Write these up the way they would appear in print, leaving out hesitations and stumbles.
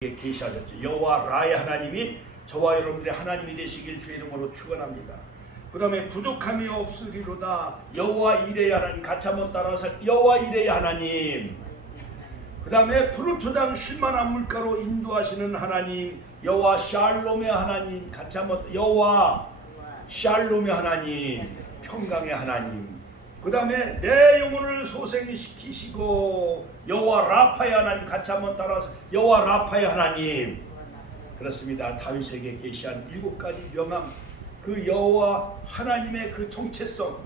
계시하셨죠. 여호와 라의 하나님이 저와 여러분들의 하나님이 되시길 주의 이름으로 축원합니다. 그 다음에 부족함이 없으리로다. 여호와 이레의 하나님, 같이 한번 따라서 여호와 이레의 하나님. 그 다음에 푸른 초장 쉴만한 물가로 인도하시는 하나님, 여호와 샬롬의 하나님, 같이 한번 여호와 샬롬의 하나님, 평강의 하나님. 그 다음에 내 영혼을 소생시키시고 여호와 라파의 하나님, 같이 한번 따라서 여호와 라파의 하나님. 그렇습니다. 다윗에게 계시한 7가지 명함, 그 여호와 하나님의 그 정체성,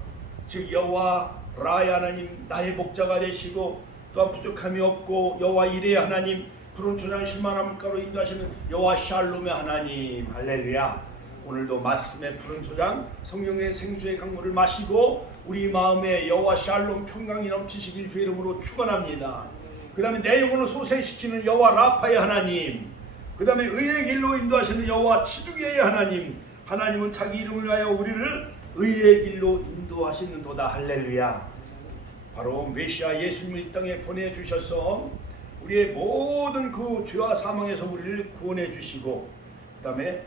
즉 여호와 라의 하나님, 나의 목자가 되시고 또한 부족함이 없고 여호와 이레의 하나님, 푸른 초장 쉴만한 물가로 인도하시는 여호와 샬롬의 하나님. 할렐루야. 오늘도 말씀의 푸른 초장 성령의 생수의 강물을 마시고 우리 마음에 여호와 샬롬 평강이 넘치시길 주의 이름으로 축원합니다. 그 다음에 내 영혼을 소생시키는 여호와 라파의 하나님, 그 다음에 의의 길로 인도하시는 여호와 치두게의 하나님. 하나님은 자기 이름을 위하여 우리를 의의 길로 인도하시는도다. 할렐루야. 바로 메시아 예수님을 이 땅에 보내주셔서 우리의 모든 그 죄와 사망에서 우리를 구원해 주시고, 그 다음에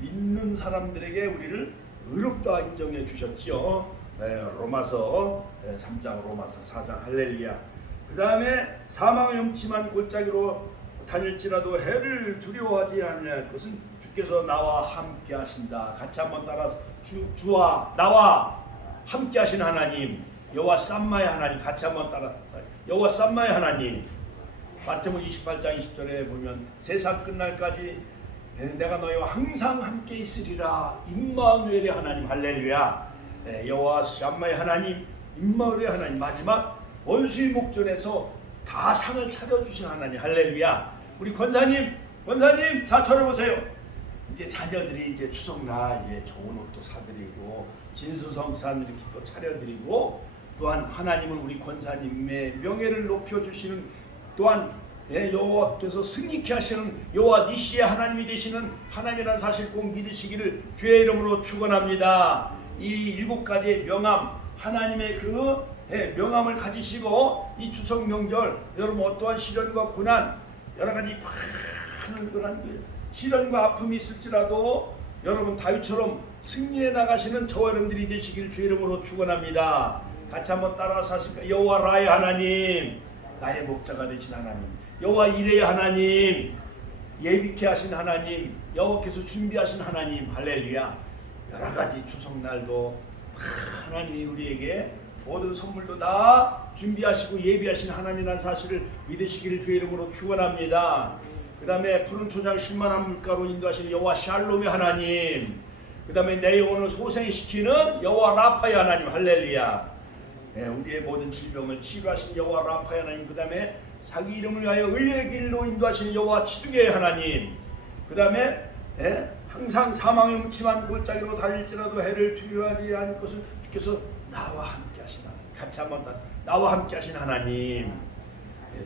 믿는 사람들에게 우리를 의롭다 인정해 주셨지요. 로마서 3장, 로마서 4장. 할렐루야. 그 다음에 사망의 음침한 골짜기로 다닐지라도 해를 두려워하지 않을 것은 주께서 나와 함께 하신다. 같이 한번 따라서 주와 나와 함께 하신 하나님, 여호와 쌈마의 하나님. 같이 한번 따라서 여호와 쌈마의 하나님. 마태복음 28장 20절에 보면 세상 끝날까지 내가 너희와 항상 함께 있으리라. 임마누엘의 하나님. 할렐루야. 여호와 샴마의 하나님, 임마누엘의 하나님. 마지막 원수의 목전에서 다 상을 차려주신 하나님. 할렐루야. 우리 권사님 자 쳐다보세요. 이제 자녀들이 이제 추석날 이제 좋은 옷도 사드리고 진수성찬 이렇게 또 차려드리고, 또한 하나님은 우리 권사님의 명예를 높여주시는, 또한 여호와께서 승리케 하시는 여호와 니시의 하나님이 되시는 하나님이라는 사실 꼭 믿으시기를 주의 이름으로 축원합니다. 이 7가지의 명함, 하나님의 그 명함을 가지시고 이 추석 명절 여러분 어떠한 시련과 고난, 여러 가지 많은 그런 시련과 아픔이 있을지라도 여러분 다윗처럼 승리해 나가시는 저와 여러분들이 되시길 주의 이름으로 축원합니다. 같이 한번 따라서 하실까요? 여호와 라의 하나님, 나의 목자가 되신 하나님, 여호와 이레의 하나님, 예비케 하신 하나님, 여호와께서 준비하신 하나님. 할렐루야. 여러 가지 추석날도 하나님이 우리에게 모든 선물도 다 준비하시고 예비하신 하나님이라는 사실을 믿으시기를 주의 이름으로 축원합니다. 그 다음에 푸른 초장 쉴만한 물가로 인도하시는 여호와 샬롬의 하나님, 그 다음에 내 영혼을 소생시키는 여호와 라파의 하나님. 할렐루야. 우리의 모든 질병을 치료하신 여호와 라파의 하나님, 그 다음에 자기 이름을 위하여 의의 길로 인도하시는 여호와 치두게의 하나님, 그 다음에 항상 사망의 음침한 골짜기로 다닐지라도 해를 두려워하지 않을 것은 주께서 나와 함께 하신 하나님. 같이 한번 나와 함께 하신 하나님.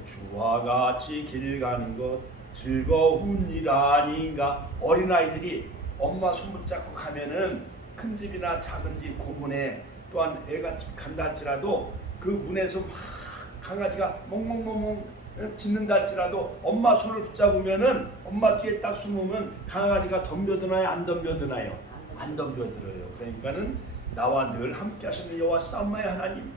주와 같이 길 가는 것 즐거운 일 아닌가. 어린아이들이 엄마 손 붙잡고 가면은 큰 집이나 작은 집 고문에, 또한 애가 간다 할지라도 그 문에서 막 강아지가 멍멍멍멍 짖는다 할지라도 엄마 손을 붙잡으면은 엄마 뒤에 딱 숨으면 강아지가 덤벼드나요? 안 덤벼드나요? 안 덤벼들어요. 그러니까는 나와 늘 함께 하시는 여호와 쌈마의 하나님,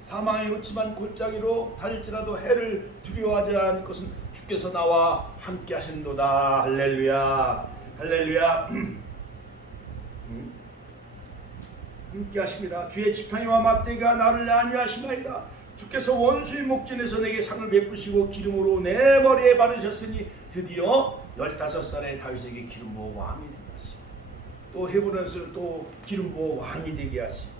사망의 음침한 골짜기로 다닐지라도 해를 두려워하지 않을 것은 주께서 나와 함께 하신도다. 할렐루야. 할렐루야. 함께 하심이라. 주의 지팡이와 막대기가 나를 안위하시나이다. 주께서 원수의 목전에서 내게 상을 베푸시고 기름으로 내 머리에 바르셨으니 드디어 15살의 다윗에게 기름 부어 왕이 되게 하시고, 또 헤브론에서 또 기름 부어 왕이 되게 하시고.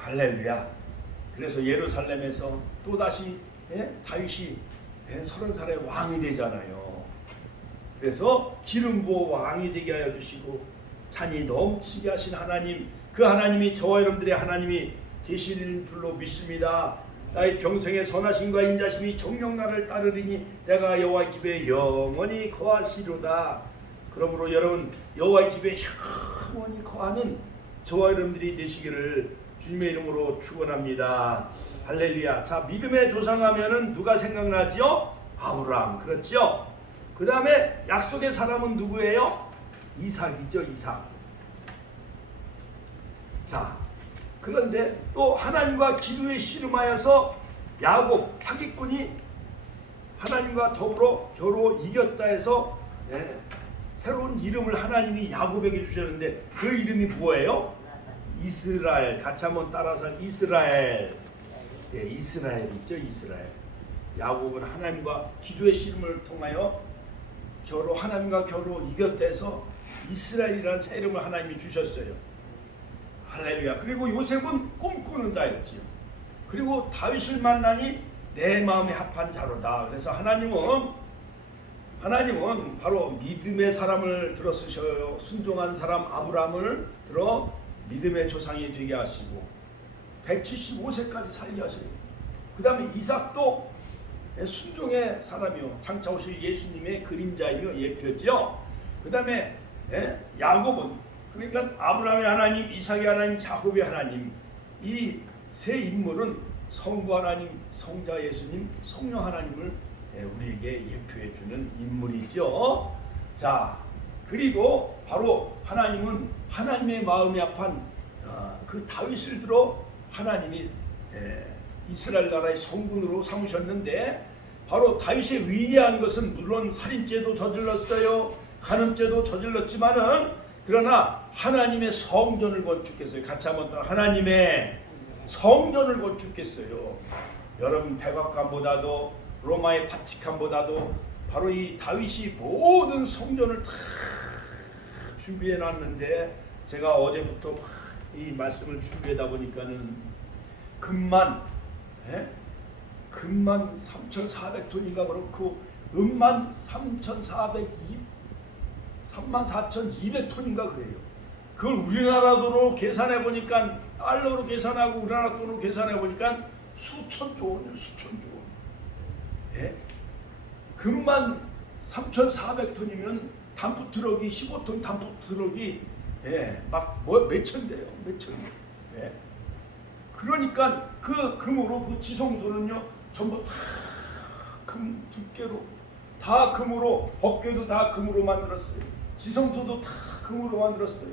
할렐루야. 그래서 예루살렘에서 또다시 다윗이 30살의 왕이 되잖아요. 그래서 기름 부어 왕이 되게 하여 주시고 잔이 넘치게 하신 하나님, 그 하나님이 저와 여러분들의 하나님이 되시는 줄로 믿습니다. 나의 평생의 선하심과 인자심이 정녕 나를 따르리니 내가 여호와의 집에 영원히 거하시로다. 그러므로 여러분 여호와의 집에 영원히 거하는 저와 여러분들이 되시기를 주님의 이름으로 축원합니다. 할렐루야. 자, 믿음의 조상하면은 누가 생각나죠? 아브라함. 그렇죠? 그 다음에 약속의 사람은 누구예요? 이삭이죠. 이삭. 자, 그런데 또 하나님과 기도에 씨름하여서 야곱 사기꾼이 하나님과 더불어 겨루 이겼다 해서 새로운 이름을 하나님이 야곱에게 주셨는데 그 이름이 뭐예요? 이스라엘. 같이 한번 따라서 이스라엘. 이스라엘 있죠. 이스라엘. 야곱은 하나님과 기도의 씨름을 통하여 하나님과 겨루 이겼다 해서 이스라엘이라는 새 이름을 하나님이 주셨어요. 할렐루야. 그리고 요셉은 꿈꾸는 자였지요. 그리고 다윗을 만나니 내 마음에 합한 자로다. 그래서 하나님은 바로 믿음의 사람을 들어 쓰셔요. 순종한 사람 아브라함을 들어 믿음의 조상이 되게 하시고 175세까지 살게 하셔요. 그 다음에 이삭도 순종의 사람이요, 장차 오실 예수님의 그림자이며 예표죠. 그 다음에 야곱은 그러니까 아브라함의 하나님, 이삭의 하나님, 야곱의 하나님, 이 세 인물은 성부 하나님, 성자 예수님, 성령 하나님을 우리에게 예표해 주는 인물이죠. 자, 그리고 바로 하나님은 하나님의 마음이 합한 그 다윗을 들어 하나님이 이스라엘 나라의 성군으로 삼으셨는데, 바로 다윗의 위대한 것은 물론 살인죄도 저질렀어요, 간음죄도 저질렀지만은 그러나 하나님의 성전을 건축했어요. 같이 한번 따라, 하나님의 성전을 건축했어요. 여러분, 백악관보다도 로마의 바티칸보다도 바로 이 다윗이 모든 성전을 다 준비해 놨는데, 제가 어제부터 이 말씀을 준비하다 보니까는 금만 3,400톤인가 그렇고 은만 34,200톤인가 그래요. 그걸 우리나라 돈으로 계산해 보니까, 달러로 계산하고 우리나라 돈으로 계산해 보니까 수천조 원이에요. 수천조 원. 금만 3,400톤이면 단프 트럭이 15톤 단프 트럭이 몇천 대요. 몇천 대. 그러니까 그 금으로 그 지성소는요 전부 다 금 두께로 다 금으로, 법궤도 다 금으로 만들었어요. 지성소도 다 금으로 만들었어요.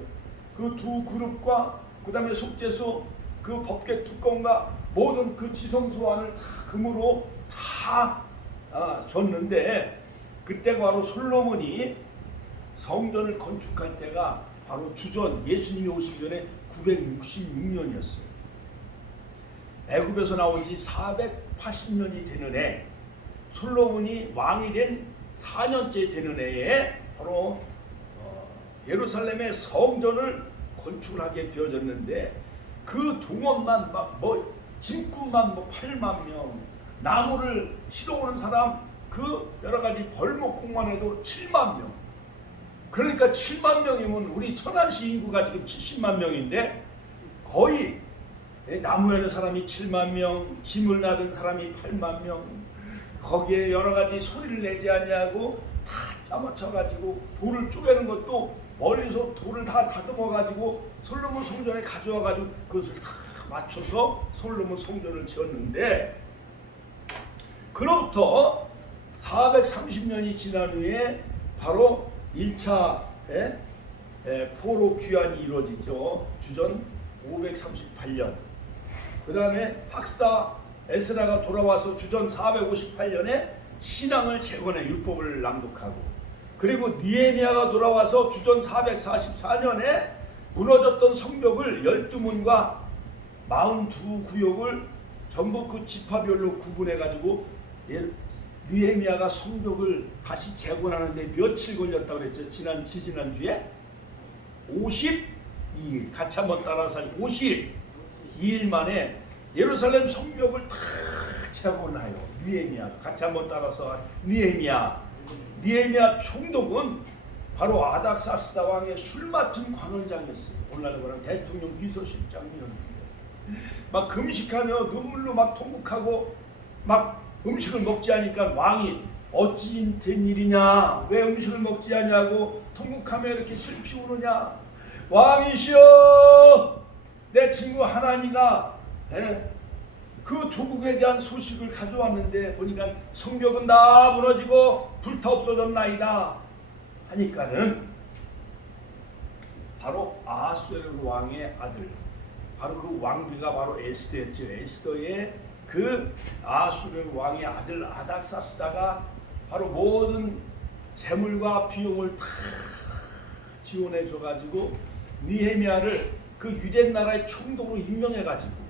그 두 그룹과 그 다음에 속죄소, 그 법궤 뚜껑과 모든 그 지성소 안을 다 금으로 다 줬는데, 그때 바로 솔로몬이 성전을 건축할 때가 바로 주전 예수님이 오시기 전에 966년이었어요. 애굽에서 나온 지 480년이 되는 해, 솔로몬이 왕이 된 4년째 되는 해에 바로 예루살렘의 성전을 건축하게 되어졌는데, 그 동원만 짐꾼만 8만 명, 나무를 실어오는 사람 그 여러 가지 벌목공만 해도 7만 명. 그러니까 7만 명이면 우리 천안시 인구가 지금 70만 명인데 거의 나무 여는 사람이 7만 명, 짐을 나른 사람이 8만 명, 거기에 여러 가지 소리를 내지 아니하고 다 짜맞춰가지고 돌을 쪼개는 것도 멀리서 돌을 다 다듬어가지고 솔로몬 성전에 가져와가지고 그것을 다 맞춰서 솔로몬 성전을 지었는데, 그로부터 430년이 지난 후에 바로 1차 포로 귀환이 이루어지죠. 주전 538년. 그 다음에 학사 에스라가 돌아와서 주전 458년에 신앙을 재건해 율법을 낭독하고, 그리고 느헤미야가 돌아와서 주전 444년에 무너졌던 성벽을 12문과 42구역을 전부 그 지파별로 구분해가지고 느헤미야가 성벽을 다시 재건하는데 며칠 걸렸다고 그랬죠. 지지난주에 52일. 같이 한번 따라서 52일 만에 예루살렘 성벽을 다 재건하여 느헤미야. 같이 한번 따라서 느헤미야 총독은 바로 아닥사스다 왕의 술 맡은 관원장이었어요. 오늘날로 말하면 대통령 비서실장이었는데, 막 금식하며 눈물로 막 통곡하고 막 음식을 먹지 않으니까 왕이 어찌 된 일이냐, 왜 음식을 먹지 않냐고 통곡하며 이렇게 슬피 우느냐. 왕이시여, 내 친구 하나니가 그 조국에 대한 소식을 가져왔는데 보니까 성벽은 다 무너지고 불타 없어졌나이다 하니까는 바로 아수에르 왕의 아들, 바로 그 왕비가 바로 에스더였죠. 에스더의 그 아수르 왕의 아들 아닥사스다가 바로 모든 재물과 비용을 다 지원해 줘가지고 느헤미야를 그 유대 나라의 총독으로 임명해가지고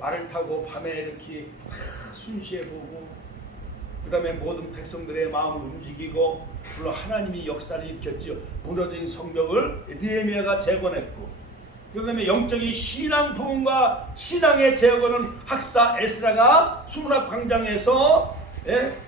말을 타고 밤에 이렇게 순시해보고 그 다음에 모든 백성들의 마음을 움직이고 물론 하나님이 역사를 일으켰지요. 무너진 성벽을 느헤미야가 재건했고 그 다음에 영적인 신앙 부흥과 신앙의 재건은 학사 에스라가 수문학 광장에서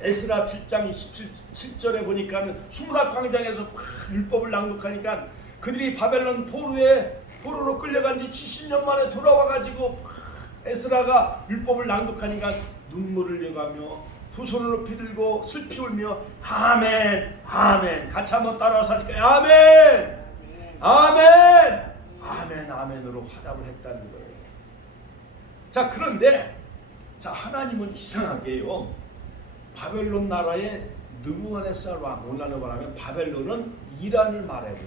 에스라 7장 17절에 보니까는 수문학 광장에서 율법을 낭독하니까 그들이 바벨론 포로로 끌려간 지 70년 만에 돌아와가지고 에스라가 율법을 낭독하니까 눈물을 흘려가며 두 손을 높이 들고 슬피 울며 아멘 아멘 같이 한번 따라서 하실까요? 아멘 아멘 아멘 아멘으로 화답을 했다는 거예요. 자, 그런데 자, 하나님은 이상하게요, 바벨론 나라의 느부갓네살 왕, 오늘날로 말하면 바벨론은 이란을 말하고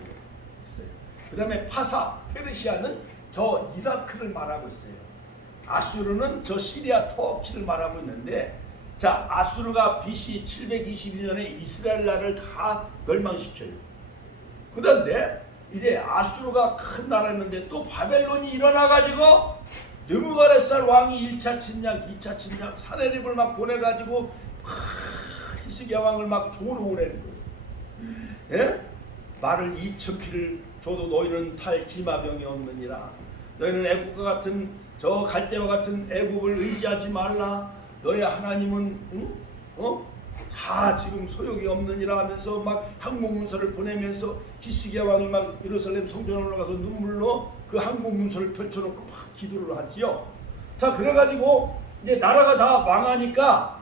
있어요. 그 다음에 파사 페르시아는 저 이라크를 말하고 있어요. 아수르는 저 시리아 터키를 말하고 있는데, 자, 아수르가 BC 722년에 이스라엘 나라를 다 멸망시켜요. 그런데 이제 아수르가 큰 나라였는데 또 바벨론이 일어나가지고 느부갓네살 왕이 1차 침략, 2차 침략, 사내립을 막 보내가지고 히스기야 왕을 막 조로 보내는 거예요. 예? 말을 2,000피를 줘도 너희는 탈 기마병이 없느니라. 너희는 애국과 같은 저 갈대와 같은 애국을 의지하지 말라. 너희 하나님은 다 지금 소용이 없느니라 하면서 막 항복문서를 보내면서 히스기야 왕이 막 예루살렘 성전에 올라가서 눈물로 그 항복문서를 펼쳐놓고 막 기도를 하지요. 자, 그래가지고 이제 나라가 다 망하니까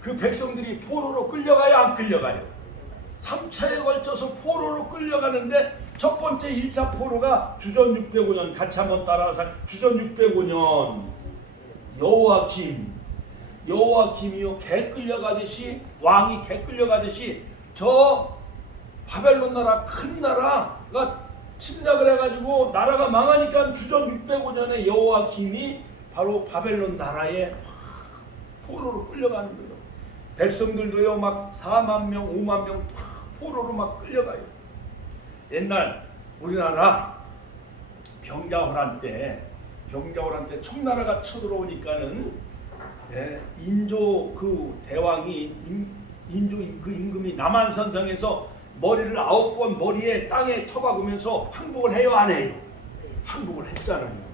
그 백성들이 포로로 끌려가요, 안 끌려가요? 3차에 걸쳐서 포로로 끌려가는데 첫 번째 1차 포로가 주전 605년, 같이 한번 따라서 주전 605년 여호와김이요 개 끌려가듯이, 왕이 개 끌려가듯이 저 바벨론 나라 큰 나라가 침략을 해가지고 나라가 망하니까 주전 605년에 여호와김이 바로 바벨론 나라에 포로로 끌려가는 거예요. 백성들도요 막 4만 명 5만 명 포로로 막 끌려가요. 옛날 우리나라 병자호란 때 청나라가 쳐들어오니까는 인조 그 대왕이 인조 그 임금이 남한산성에서 머리를 9번 머리에 땅에 쳐박으면서 항복을 해요, 안 해요? 항복을 했잖아요.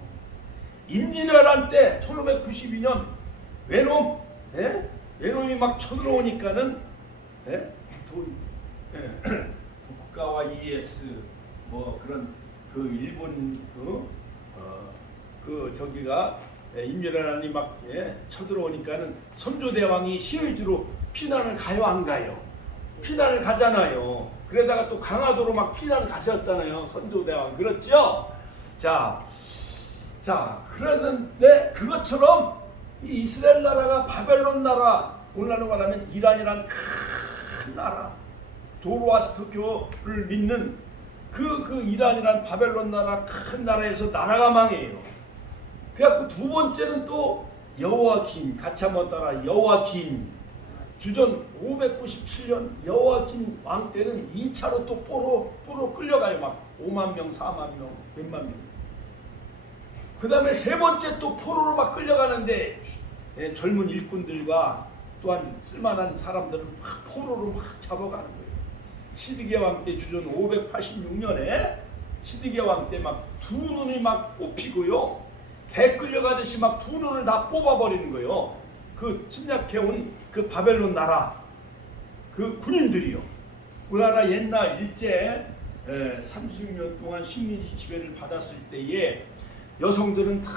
임진왜란 때 1592년 외놈이 막 쳐들어오니까는 국가와 ES 뭐 그런 그 일본 저기가 임진왜란이 막 쳐들어오니까는 선조대왕이 신의주로 피난을 가요, 안 가요? 피난을 가잖아요. 그러다가 또 강화도로 막 피난을 가셨잖아요, 선조대왕. 그렇죠? 자, 그랬는데 그것처럼 이 이스라엘 나라가 바벨론 나라, 오늘날로 말하면 이란이란 큰 나라, 조로아스터교를 믿는 그 이란이란 바벨론 나라 큰 나라에서 나라가 망해요. 그래갖고 두 번째는 또 여호와김, 같이 한번 따라 여호와김. 주전 597년 여호와김 왕 때는 2차로 또 포로 끌려가요. 막 5만 명, 4만 명, 몇만 명. 그 다음에 세 번째 또 포로로 막 끌려가는데 젊은 일꾼들과 또한 쓸만한 사람들을 막 포로로 막 잡아가는 거예요. 시드기야 왕 때 주전 586년에 시드기야 왕 때 막 두 눈이 막 뽑히고요. 개 끌려가듯이 막 두 눈을 다 뽑아버리는 거예요. 그 침략해온 그 바벨론 나라 그 군인들이요. 우리나라 옛날 일제 30년 동안 식민지 지배를 받았을 때에 여성들은 다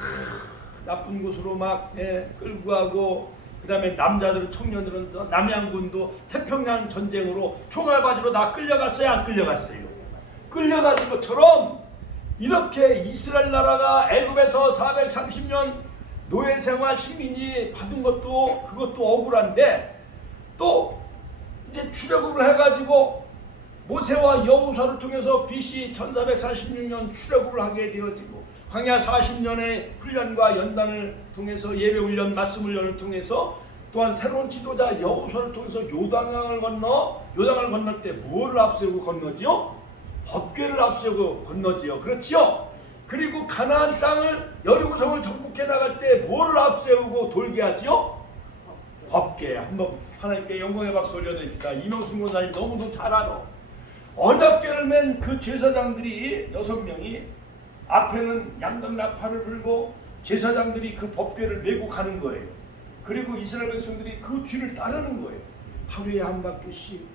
나쁜 곳으로 막 끌고 가고, 그 다음에 남자들은, 청년들은 남양군도 태평양 전쟁으로 총알바지로 다 끌려갔어요, 안 끌려갔어요? 끌려가는 것처럼 이렇게 이스라엘 나라가 애굽에서 430년 노예 생활 식민지 받은 것도 그것도 억울한데 또 이제 출애굽을 해가지고 모세와 여호수아를 통해서 BC 1446년 출애굽을 하게 되어지고 광야 40년의 훈련과 연단을 통해서 예배 훈련, 말씀 훈련을 통해서 또한 새로운 지도자 여호수아를 통해서 요단강을 건널 때 뭐를 앞세우고 건너지요? 법궤를 앞세우고 건너지요. 그렇지요? 그리고 가나안 땅을 여리고성을 정복해 나갈 때 뭐를 앞세우고 돌게 하지요? 법궤. 한번 하나님께 영광의 박수 올려드립시다. 이명순 권사님 너무도 잘 알아. 언약궤를 맨 그 제사장들이 6명이 앞에는 양등나팔을 불고 제사장들이 그 법궤를 메고 가는 거예요. 그리고 이스라엘 백성들이 그 뒤를 따르는 거예요. 하루에 한 바퀴씩,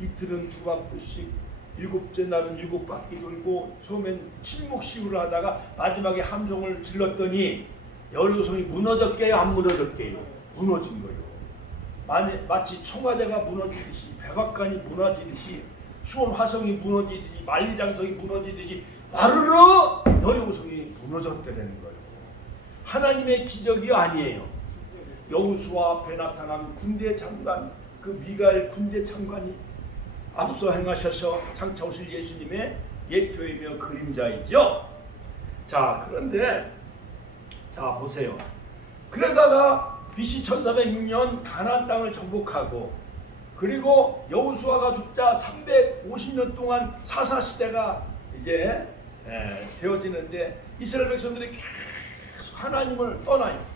이틀은 2바퀴씩, 7째 날은 7바퀴 돌고 처음엔 침묵식으로 하다가 마지막에 함성을 질렀더니 여리고성이 무너졌게요, 안 무너졌게요? 무너진 거예요. 마치 청와대가 무너지듯이, 백악관이 무너지듯이, 수원 화성이 무너지듯이, 만리장성이 무너지듯이 와르르 여리고성이 무너졌다는 거예요. 하나님의 기적이 아니에요. 여호수아 앞에 나타난 군대 장관, 그 미가엘 군대 장관이 앞서 행하셔서 장차 오실 예수님의 예표이며 그림자이죠. 자, 그런데 자 보세요. 그러다가 BC 1406년 가나안 땅을 정복하고 그리고 여호수아가 죽자 350년 동안 사사시대가 이제 되어지는데 이스라엘 백성들이 계속 하나님을 떠나요.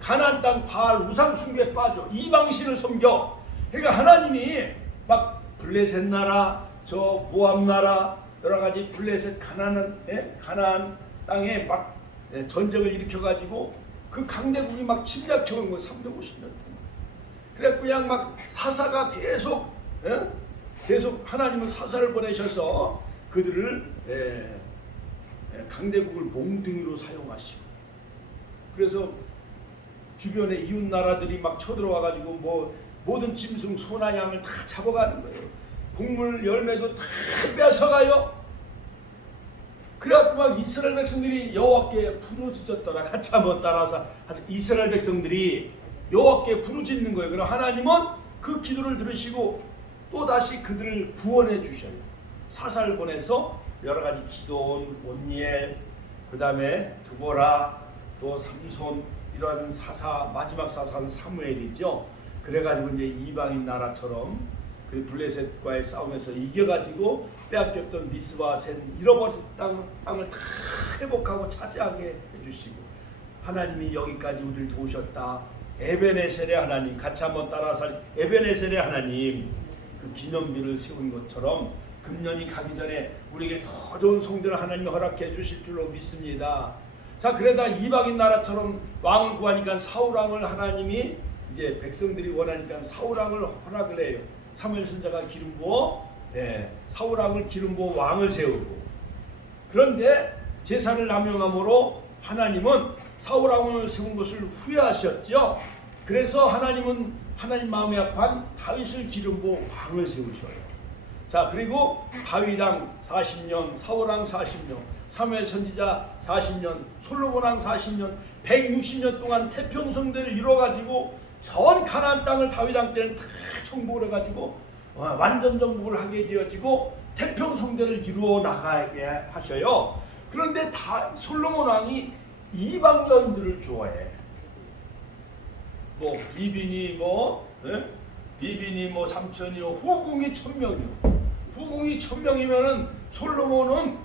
가나안 땅 바알 우상 숭배에 빠져 이방신을 섬겨. 그러니까 하나님이 막 블레셋 나라, 저 모압 나라 여러 가지 블레셋 가나안 땅에 막 전쟁을 일으켜 가지고 그 강대국이 막 침략해 온 거 350년 동안. 그래 그냥 막 사사가 계속 하나님은 사사를 보내셔서 그들을 강대국을 몽둥이로 사용하시고 그래서 주변에 이웃 나라들이 막 쳐들어와 가지고 뭐 모든 짐승 소나 양을 다 잡아가는 거예요. 곡물 열매도 다 뺏어가요. 그래갖고 막 이스라엘 백성들이 여호와께 부르짖었더라. 같이 한번 따라서 이스라엘 백성들이 여호와께 부르짖는 거예요. 그럼 하나님은 그 기도를 들으시고 또 다시 그들을 구원해 주셔요. 사사를 보내서 여러 가지 기도온, 온니엘, 그 다음에 두보라, 또 삼손 이러한 사사 마지막 사사는 사무엘이죠. 그래가지고 이제 이방인 나라처럼 그 블레셋과의 싸움에서 이겨가지고 빼앗겼던 미스바 셋 잃어버린 땅을 다 회복하고 차지하게 해주시고 하나님이 여기까지 우리를 도우셨다. 에베네셀의 하나님 같이 한번 따라서 에베네셀의 하나님 그 기념비를 세운 것처럼 금년이 가기 전에 우리에게 더 좋은 성전을 하나님이 허락해 주실 줄로 믿습니다. 자 그러다 이방인 나라처럼 왕을 구하니까 사울왕을 하나님이 이제 백성들이 원하니까 사울왕을 허락을 해요. 사무엘 선지자가 기름 부어 사울왕을 기름 부어 왕을 세우고 그런데 제사를 남용함으로 하나님은 사울왕을 세운 것을 후회하셨죠. 그래서 하나님은 하나님 마음에 합한 다윗을 기름 부어 왕을 세우셔요. 자 그리고 다윗왕 40년, 사울왕 40년, 사무엘 선지자 40년, 솔로몬왕 40년, 160년 동안 태평성대를 이뤄가지고 전 가나안 땅을 다윗왕 때는 다 정복을 해가지고 완전 정복을 하게 되어지고 태평성대를 이루어 나가게 하셔요. 그런데 솔로몬 왕이 이방 여인들을 좋아해. 뭐 비비니 뭐 삼천이요, 후궁이 1000명이요. 후궁이 1000명이면은 솔로몬은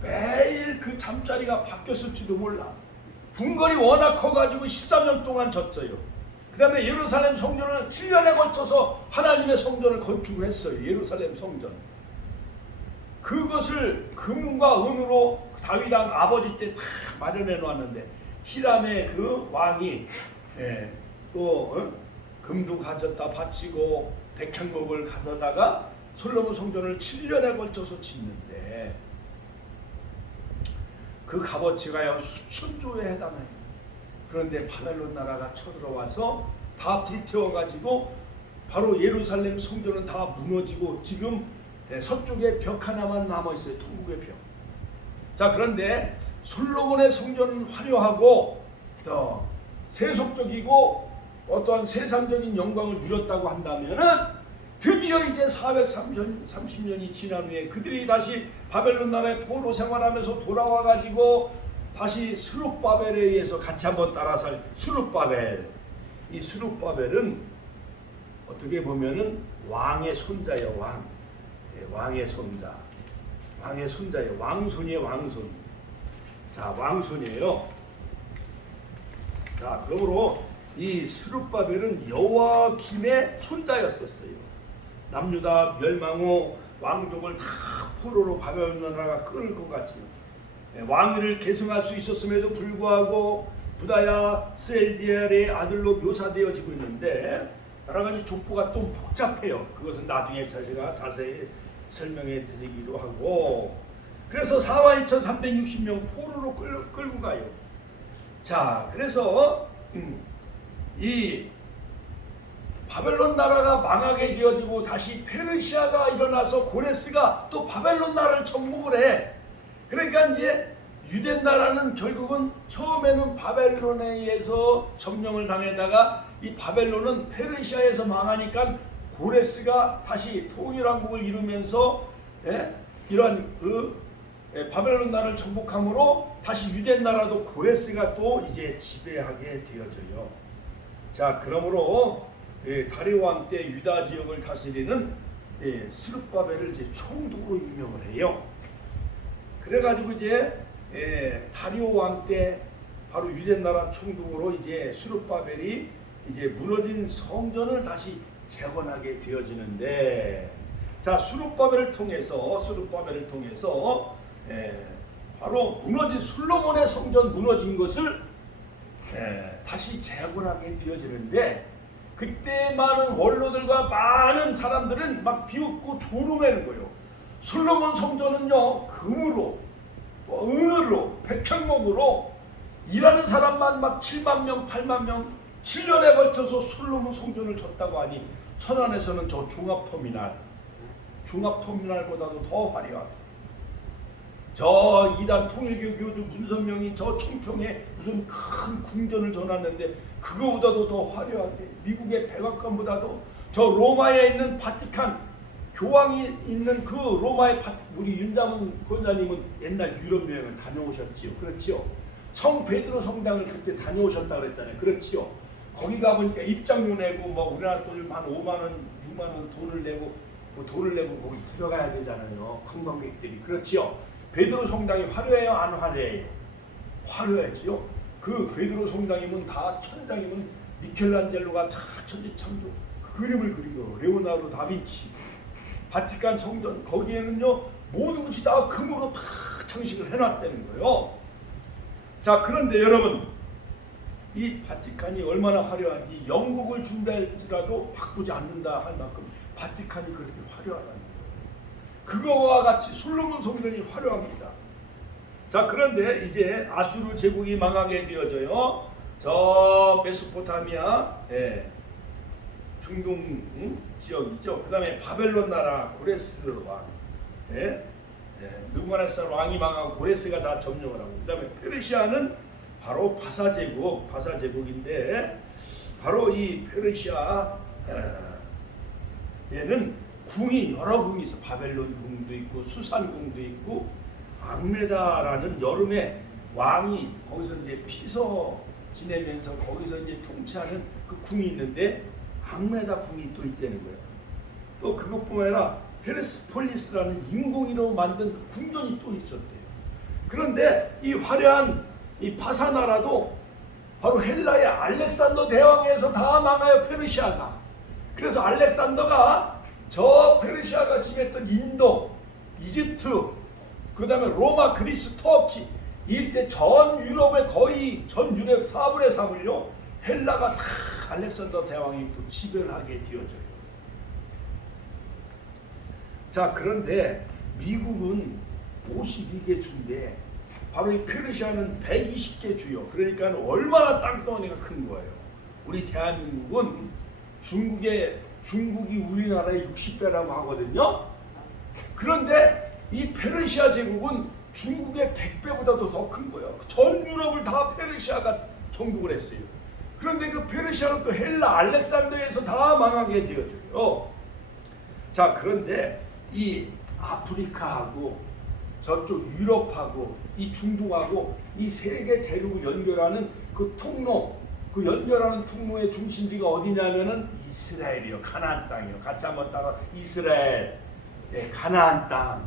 매일 그 잠자리가 바뀌었을지도 몰라. 궁궐이 워낙 커가지고 13년 동안 졌어요. 그 다음에 예루살렘 성전을 7년에 걸쳐서 하나님의 성전을 건축을 했어요. 예루살렘 성전. 그것을 금과 은으로 다윗왕 아버지 때 다 마련해 놓았는데 히람의 그 왕이 또 금도 가졌다 바치고 백향목을 가져다가 솔로몬 성전을 7년에 걸쳐서 짓는데 그 값어치가요 수천조에 해당해요. 그런데 바벨론 나라가 쳐들어와서 다 불태워가지고 바로 예루살렘 성전은 다 무너지고 지금 서쪽에 벽 하나만 남아있어요. 통곡의 벽. 자 그런데 솔로몬의 성전은 화려하고 더 세속적이고 어떠한 세상적인 영광을 누렸다고 한다면은 드디어 이제 430년이 지난 후에 그들이 다시 바벨론 나라의 포로 생활하면서 돌아와 가지고 다시 스룹바벨에 의해서 같이 한번 따라살 스룹바벨. 이 스룹바벨은 어떻게 보면은 왕의 손자예요. 왕. 예, 왕의 손자. 왕의 손자예요. 왕손이에요. 왕손. 자, 왕손이에요. 자, 그러므로 이 스룹바벨은 여호와김의 손자였었어요. 남유다 멸망 후 왕족을 다 포로로 바벨론 나라가 끌고 갔지요. 왕위를 계승할 수 있었음에도 불구하고 부다야 스엘디엘의 아들로 묘사되어지고 있는데 여러 가지 족보가 또 복잡해요. 그것은 나중에 제가 자세히 설명해 드리기로 하고, 그래서 4만 2,360명 포로로 끌고 가요. 자, 그래서 이 바벨론 나라가 망하게 되어지고 다시 페르시아가 일어나서 고레스가 또 바벨론 나라를 정복을 해. 그러니까 이제 유대 나라는 결국은 처음에는 바벨론에 의해서 점령을 당하다가 이 바벨론은 페르시아에서 망하니까 고레스가 다시 통일왕국을 이루면서 이런 바벨론 나라를 정복함으로 다시 유대 나라도 고레스가 또 이제 지배하게 되어져요. 자, 그러므로 다리오 왕 때 유다 지역을 다스리는 스룹바벨을 이제 총독으로 임명을 해요. 그래가지고 이제 다리오 왕 때 바로 유대 나라 총독으로 이제 스룹바벨이 이제 무너진 성전을 다시 재건하게 되어지는데, 자, 스룹바벨을 통해서 바로 무너진 솔로몬의 성전 무너진 것을 다시 재건하게 되어지는데, 그때 많은 원로들과 많은 사람들은 막 비웃고 조롱하는 거예요. 솔로몬 성전은요, 금으로 은으로 백향목으로 일하는 사람만 막 7만 명 8만 명 7년에 걸쳐서 솔로몬 성전을 졌다고 하니, 천안에서는 저 종합터미널보다도 더 화려하게, 저 이단 통일교 교주 문선명이 저 청평에 무슨 큰 궁전을 전놨는데 그거보다도 더 화려하게, 미국의 백악관보다도 저 로마에 있는 바티칸 교황이 있는 그 로마의 우리 윤자문 권사님은 옛날 유럽 여행을 다녀오셨지요. 그렇지요. 성 베드로 성당을 그때 다녀오셨다 그랬잖아요. 그렇지요. 거기 가보니까 입장료 내고 뭐 우리나라 돈을 한 5만 원, 6만 원 돈을 내고 거기 들어가야 되잖아요. 관광객들이. 그렇지요. 베드로 성당이 화려해요, 안 화려해요? 화려하지요. 그 베드로 성당이면 다 천장이면 미켈란젤로가 다 천지창조 그림을 그리고 레오나르도 다빈치, 바티칸 성전 거기에는요 모든 것이 다 금으로 다 장식을 해놨다는 거예요. 자, 그런데 여러분, 이 바티칸이 얼마나 화려한지 영국을 준비할지라도 바꾸지 않는다 할 만큼 바티칸이 그렇게 화려하다는 거예요. 그거와 같이 솔로몬 성전이 화려합니다. 자, 그런데 이제 아수르 제국이 망하게 되어져요. 저 메소포타미아 중동 지역이죠. 그 다음에 바벨론 나라 고레스 왕, 느부갓네살 왕이 망하고 고레스가 다 점령을 하고, 그 다음에 페르시아는 바로 바사 제국인데 바로 이 페르시아에는 궁이 여러 궁이 있어. 바벨론 궁도 있고 수산 궁도 있고 앙메다라는 여름에 왕이 거기서 이제 피서 지내면서 거기서 이제 통치하는 그 궁이 있는데 앙메다 궁이 또 있다는 거예요. 또 그것뿐만 아니라 페르스폴리스라는 인공위로 만든 그 궁전이 또 있었대요. 그런데 이 화려한 이 바사 나라도 바로 헬라의 알렉산더 대왕에서 다 망하여 페르시아가. 그래서 알렉산더가 저 페르시아가 지냈던 인도, 이집트, 그 다음에 로마, 그리스, 터키 일대 전 유럽의 거의 전 유럽 4분의 3을요 헬라가 다 알렉산더 대왕이 또 지배를 하게 되어져요. 자, 그런데 미국은 52개 주인데 바로 이 페르시아는 120개 주요. 그러니까 얼마나 땅덩어리가 큰 거예요. 우리 대한민국은 중국이 우리나라의 60배라고 하거든요. 그런데 이 페르시아 제국은 중국의 100배보다도 더 큰 거예요. 전 유럽을 다 페르시아가 정복을 했어요. 그런데 그 페르시아는 또 헬라 알렉산더에서 다 망하게 되어져요. 자, 그런데 이 아프리카하고 저쪽 유럽하고 이 중동하고 이 세계 대륙을 연결하는 그 통로, 그 연결하는 통로의 중심지가 어디냐면은 이스라엘이요. 가나안 땅이요. 같이 한번 따라 이스라엘, 가나안 땅.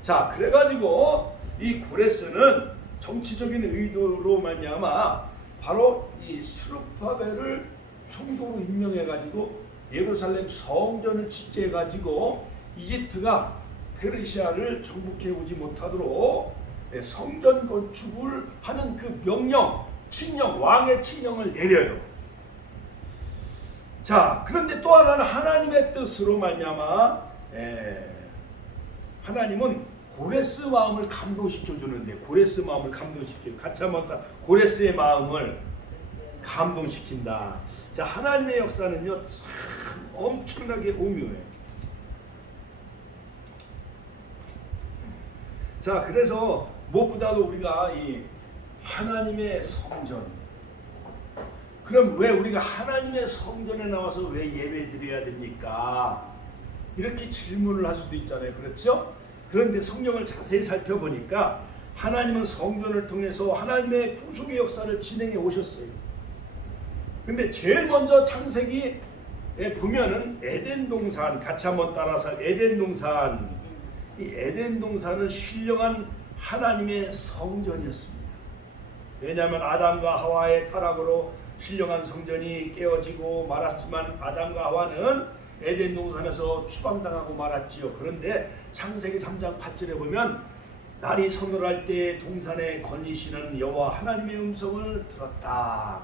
자, 그래가지고 이 고레스는 정치적인 의도로 말미암아 바로 이 스룹바벨을 총독으로 임명해가지고 예루살렘 성전을 취재해가지고 이집트가 페르시아를 정복해 오지 못하도록 성전 건축을 하는 그 명령, 칙령, 왕의 칙령을 내려요. 자, 그런데 또 하나는 하나님의 뜻으로 말미암아 하나님은 고레스 마음을 감동시켜 주는데, 고레스 마음을 감동시켜, 같이 한번 고레스의 마음을 감동시킨다. 자, 하나님의 역사는요 참 엄청나게 오묘해요. 자, 그래서 무엇보다도 우리가 이 하나님의 성전, 그럼 왜 우리가 하나님의 성전에 나와서 왜 예배 드려야 됩니까? 이렇게 질문을 할 수도 있잖아요. 그렇죠? 그런데 성경을 자세히 살펴보니까 하나님은 성전을 통해서 하나님의 구속의 역사를 진행해 오셨어요. 근데 제일 먼저 창세기에 보면은 에덴 동산, 같이 한번 따라서 에덴 동산, 이 에덴 동산은 신령한 하나님의 성전이었습니다. 왜냐하면 아담과 하와의 타락으로 신령한 성전이 깨어지고 말았지만 아담과 하와는 에덴 동산에서 추방당하고 말았지요. 그런데 창세기 3장 8절에 보면 날이 서늘할 때 동산에 거니시는 여호와 하나님의 음성을 들었다.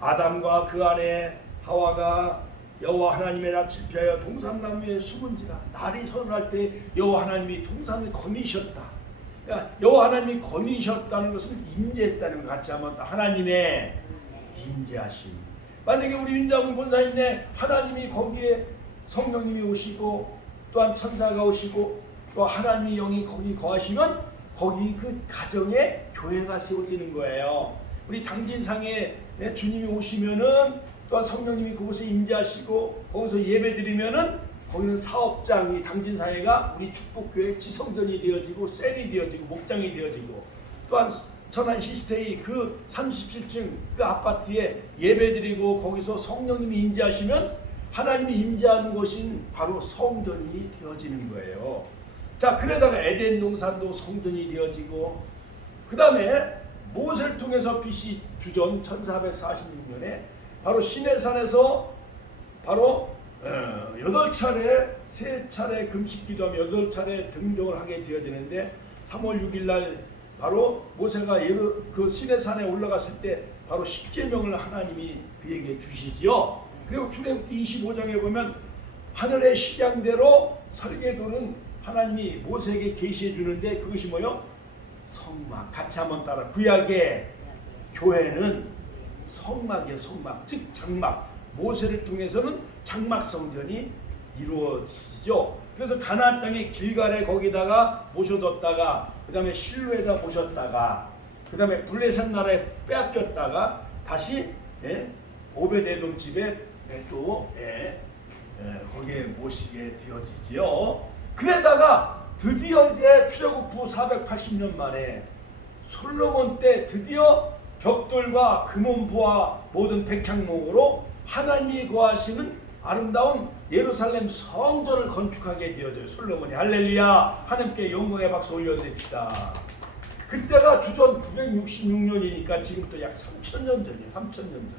아담과 그 아내 하와가 여호와 하나님의 낯을 피하여 동산나무에 숨은지라. 날이 서늘할 때 여호와 하나님이 동산을 거니셨다. 그러니까 여호와 하나님이 거니셨다는 것은 임재했다는 것 같이 한번 하나님의 임재하심. 만약에 우리 윤자분 권사님네 하나님이 거기에 성령님이 오시고 또한 천사가 오시고 또 하나님의 영이 거기 거하시면 거기 그 가정에 교회가 세워지는 거예요. 우리 당진상에 주님이 오시면은 또한 성령님이 그곳에 임재하시고 거기서 예배드리면은 거기는 사업장이 당진사회가 우리 축복교회 지성전이 되어지고 셀이 되어지고 목장이 되어지고 또한 천안 시스테이 그 37층 그 아파트에 예배드리고 거기서 성령님이 임재하시면 하나님이 임재하는 곳인 바로 성전이 되어지는 거예요. 자, 그러다가 에덴 동산도 성전이 되어지고 그 다음에 모세를 통해서 BC 주전 1446년에 바로 시내산에서 바로 8차례, 3차례 금식 기도하며 8차례 등정을 하게 되어지는데 3월 6일 날 바로 모세가 그 시내산에 올라갔을 때 바로 십계명을 하나님이 그에게 주시지요. 그리고 출애굽기 25장에 보면 하늘의 식양대로 설계도는 하나님이 모세에게 계시해 주는데 그것이 뭐요? 성막. 같이 한번 따라. 구약의 교회는 성막이에요. 성막. 즉 장막. 모세를 통해서는 장막 성전이 이루어지죠. 그래서 가나안 땅의 길갈에 거기다가 모셔뒀다가 그 다음에 실로에다 모셨다가 그 다음에 블레셋 나라에 빼앗겼다가 다시 오베데돔 집에 또 거기에 모시게 되어지지요. 그러다가 드디어 이제 출애굽 후 480년 만에 솔로몬 때 드디어 벽돌과 금원부와 모든 백향목으로 하나님이 거하시는 아름다운 예루살렘 성전을 건축하게 되어져요. 솔로몬이. 할렐루야. 하나님께 영광의 박수 올려드립시다. 그때가 주전 966년이니까 지금부터 약 3000년 전이에요. 3000년 전.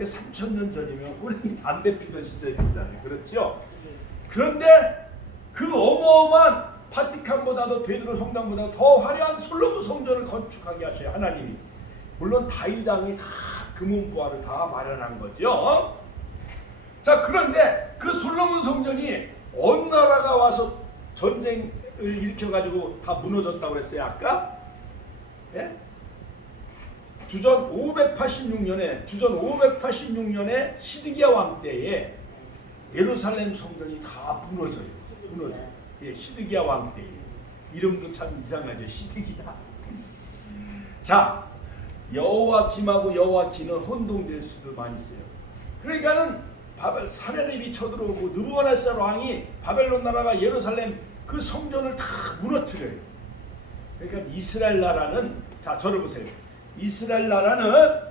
3000년 전이면 우리 담배 피던 시절이잖아요. 그렇죠? 그런데 그 어마어마한 바티칸보다도 베드로 성당보다 더 화려한 솔로몬 성전을 건축하게 하셔요. 하나님이. 물론 다윗 왕이 다 금은보화를 다 마련한 거죠. 자, 그런데 그 솔로몬 성전이 어느 나라가 와서 전쟁을 일으켜가지고 다 무너졌다고 그랬어요. 아까? 예? 주전 586년에 시드기야 왕 때에 예루살렘 성전이 다 무너져요. 무너져요. 예, 시드기야 왕 때에. 이름도 참 이상하죠. 시드기야. 자, 여호와김하고 여호와키는 혼동될 수도 많이 있어요. 그러니까는 사내립이 쳐들어오고 느부갓네살 왕이 바벨론 나라가 예루살렘 그 성전을 다 무너뜨려요. 그러니까 이스라엘 나라는, 자 저를 보세요. 이스라엘 나라는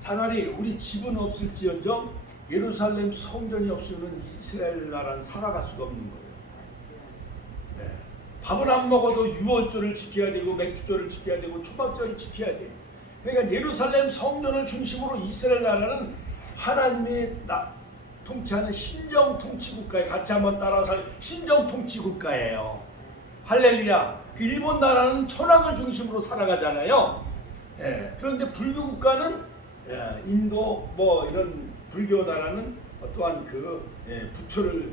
차라리 우리 집은 없을지언정 예루살렘 성전이 없으면 이스라엘 나라는 살아갈 수가 없는 거예요. 네. 밥은 안 먹어도 유월절을 지켜야 되고 맥주절을 지켜야 되고 초막절을 지켜야 돼요. 그러니까 예루살렘 성전을 중심으로 이스라엘 나라는 하나님의 통치하는 신정 통치 국가에, 같이 한번 따라서 신정 통치 국가예요. 할렐루야. 그 일본 나라는 천황을 중심으로 살아가잖아요. 예. 그런데 불교 국가는 인도 뭐 이런 불교 나라는 또한 그 부처를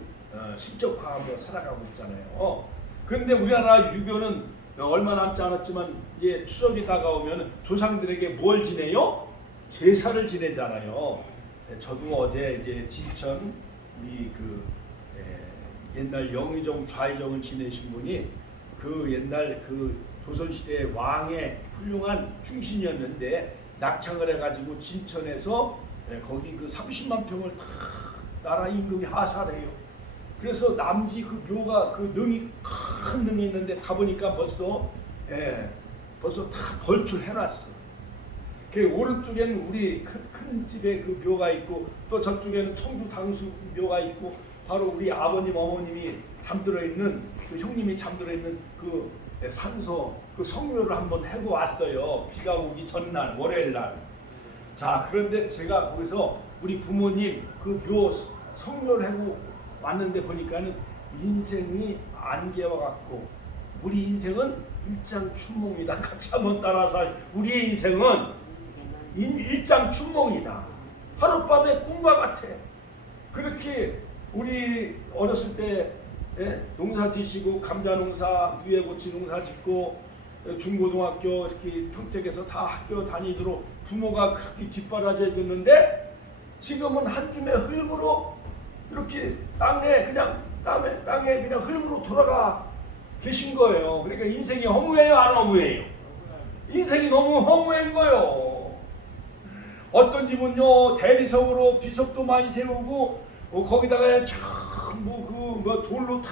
신적화하며 살아가고 있잖아요. 그런데 우리나라 유교는 얼마 남지 않았지만 이제 추석이 다가오면 조상들에게 뭘 지내요? 제사를 지내잖아요. 저도 어제 이제 진천 우리 그 옛날 영의정 좌의정을 지내신 분이 그 옛날 그 조선시대 왕의 훌륭한 충신이었는데 낙창을 해가지고 진천에서 거기 그 30만 평을 다 나라 임금이 하사해요. 그래서 남지 그 묘가 그 능이 큰 능이 있는데 가보니까 벌써 다 벌출해놨어. 그 오른쪽에는 우리 큰 집에 그 묘가 있고 또 저쪽에는 청주 당수 묘가 있고 바로 우리 아버님 어머님이 잠들어 있는 그 형님이 잠들어 있는 그 산소 그 성묘를 한번 해고 왔어요. 비가 오기 전날 월요일 날. 자 그런데 제가 거기서 우리 부모님 그 묘 성묘를 하고 왔는데 보니까는 인생이 안개와 같고 우리 인생은 일장춘몽이다. 같이 한번 따라서 우리의 인생은 일장춘몽이다. 하룻밤의 꿈과 같아. 그렇게 우리 어렸을 때 농사 지시고 감자 농사, 누에고치 농사 짓고 중고등학교 이렇게 평택에서 다 학교 다니도록 부모가 그렇게 뒷바라지 해줬는데 지금은 한 줌의 흙으로 이렇게 땅에 그냥 흙으로 돌아가 계신 거예요. 그러니까 인생이 허무해요, 안 허무해요? 인생이 너무 허무한 거예요. 어떤 집은요 대리석으로 비석도 많이 세우고 거기다가 전부 그 돌로 다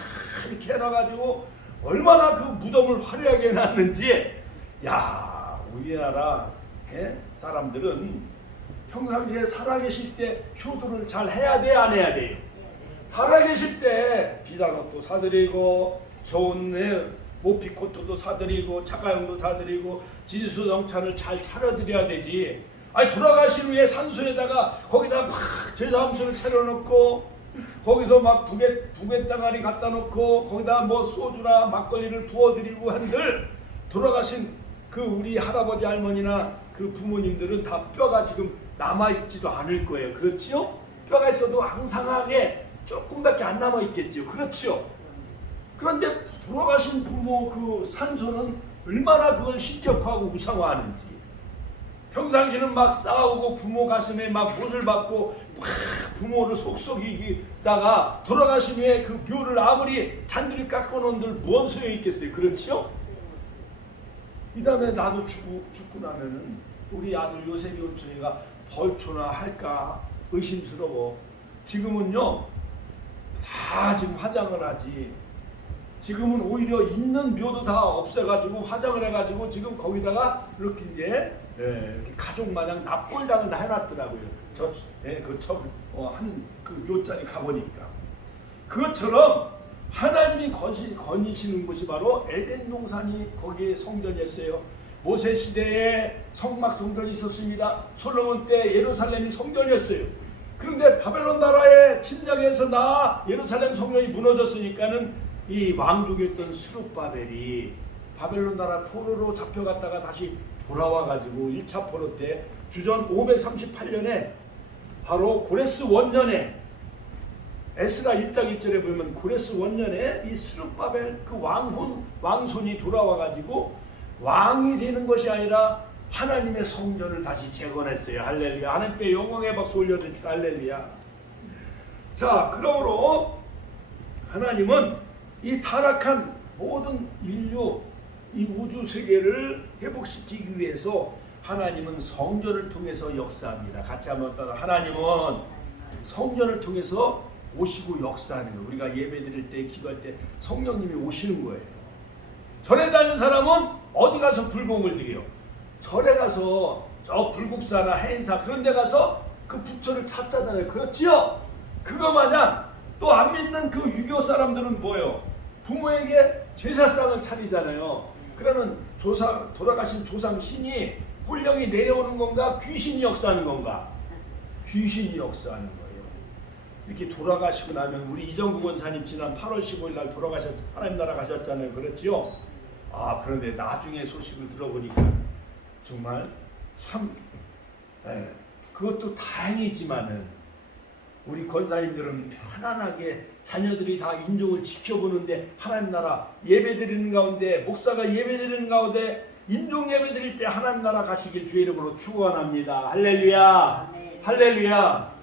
이렇게 해놔가지고 얼마나 그 무덤을 화려하게 해놨는지. 야 우리나라 사람들은 평상시에 살아계실 때 효도를 잘 해야 돼, 안 해야 돼요? 살아계실 때 비단옷도 사드리고 좋은 모피코트도 사드리고 차가용도 사드리고 진수성찬을 잘 차려드려야 되지. 아니 돌아가신 후에 산소에다가 거기다 막 제사함수를 차려놓고 거기서 막 부개 땅아리 갖다 놓고 거기다 뭐 소주나 막걸리를 부어드리고 한들 돌아가신 그 우리 할아버지 할머니나 그 부모님들은 다 뼈가 지금 남아있지도 않을 거예요. 그렇지요? 뼈가 있어도 앙상하게 조금밖에 안 남아있겠지요. 그렇지요? 그런데 돌아가신 부모 그 산소는 얼마나 그걸 신격화하고 우상화하는지. 평상시는 막 싸우고 부모 가슴에 막 못을 받고 막 부모를 속썩이다가 돌아가신 후에 그 묘를 아무리 잔들이 깎아놓은들 무슨 소용이 있겠어요. 그렇지요? 이 다음에 나도 죽고 나면은 우리 아들 요셉이 온천이가 벌초나 할까 의심스러워. 지금은요 다 지금 화장을 하지. 지금은 오히려 있는 묘도 다 없애가지고 화장을 해가지고 지금 거기다가 이렇게 이제 이렇게 가족 마냥 납골당을 다 해놨더라고요. 그 묘자리 가보니까. 그것처럼 하나님이 거니시는 곳이 바로 에덴 동산이 거기에 성전이었어요. 모세 시대에 성막 성전이 있었습니다. 솔로몬 때 예루살렘이 성전이었어요. 그런데 바벨론 나라의 침략에서 예루살렘 성전이 무너졌으니까는 이 왕족이었던 스룹바벨이 바벨론 나라 포로로 잡혀갔다가 다시 돌아와가지고 1차 포로 때 주전 538년에 바로 고레스 원년에 에스라 1장 1절에 보면 고레스 원년에 이 스룹바벨 그 왕손이 돌아와가지고 왕이 되는 것이 아니라 하나님의 성전을 다시 재건했어요. 할렐루야. 하나님께 영광의 박수 올려드립시다. 할렐루야. 자, 그러므로 하나님은 이 타락한 모든 인류 이 우주 세계를 회복시키기 위해서 하나님은 성전을 통해서 역사합니다. 같이 한번 따라. 하나님은 성전을 통해서 오시고 역사하는 거예요. 우리가 예배드릴 때, 기도할 때 성령님이 오시는 거예요. 절에 다니는 사람은 어디 가서 불공을 드려요? 절에 가서 저 불국사나 해인사 그런 데 가서 그 부처를 찾잖아요. 그렇지요? 그거 마냥 또 안 믿는 그 유교 사람들은 뭐예요? 부모에게 제사상을 차리잖아요. 그러면 돌아가신 조상 신이 홀령이 내려오는 건가? 귀신이 역사하는 건가? 귀신이 역사하는 거예요. 이렇게 돌아가시고 나면 우리 이정국 원사님 지난 8월 15일 날 하나님 나라 가셨잖아요. 그렇지요? 그런데 나중에 소식을 들어보니까 정말 참 그것도 다행이지만은 우리 권사님들은 편안하게 자녀들이 다 인종을 지켜보는데 하나님 나라 예배드리는 가운데 목사가 예배드리는 가운데 인종 예배드릴 때 하나님 나라 가시길 주의 이름으로 축원합니다. 할렐루야. 할렐루야.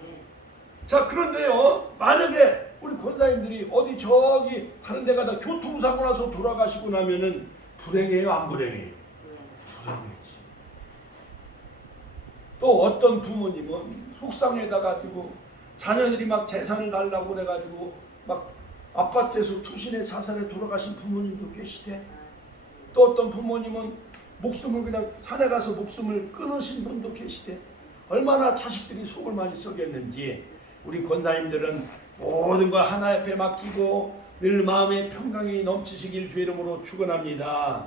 자, 그런데요, 만약에 우리 권사님들이 어디 저기 다른 데 가다 교통사고 나서 돌아가시고 나면은 불행해요, 안 불행해요? 불행해지. 또 어떤 부모님은 속상해가지고 자녀들이 막 재산을 달라고 그래가지고 막 아파트에서 투신해 자살해 돌아가신 부모님도 계시대. 또 어떤 부모님은 목숨을 그냥 산에 가서 목숨을 끊으신 분도 계시대. 얼마나 자식들이 속을 많이 썩였는지 우리 권사님들은 모든 걸 하나님 앞에 맡기고 늘 마음의 평강이 넘치시길 주의 이름으로 축원합니다.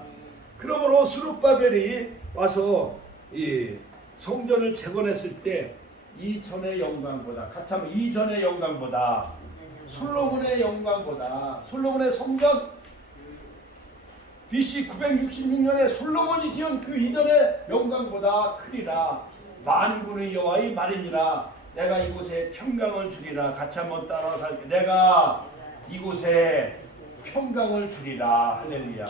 그러므로 스룹바벨이 와서 이 성전을 재건했을 때 이전의 영광보다 같이 하면 이전의 영광보다 솔로몬의 영광보다 솔로몬의 성전 BC 966년에 솔로몬이 지은 그 이전의 영광보다 크리라. 만군의 여호와의 말이니라. 내가 이곳에 평강을 주리라. 같이 한번 따라서 할게요. 내가 이곳에 평강을 주리라. 할렐루야.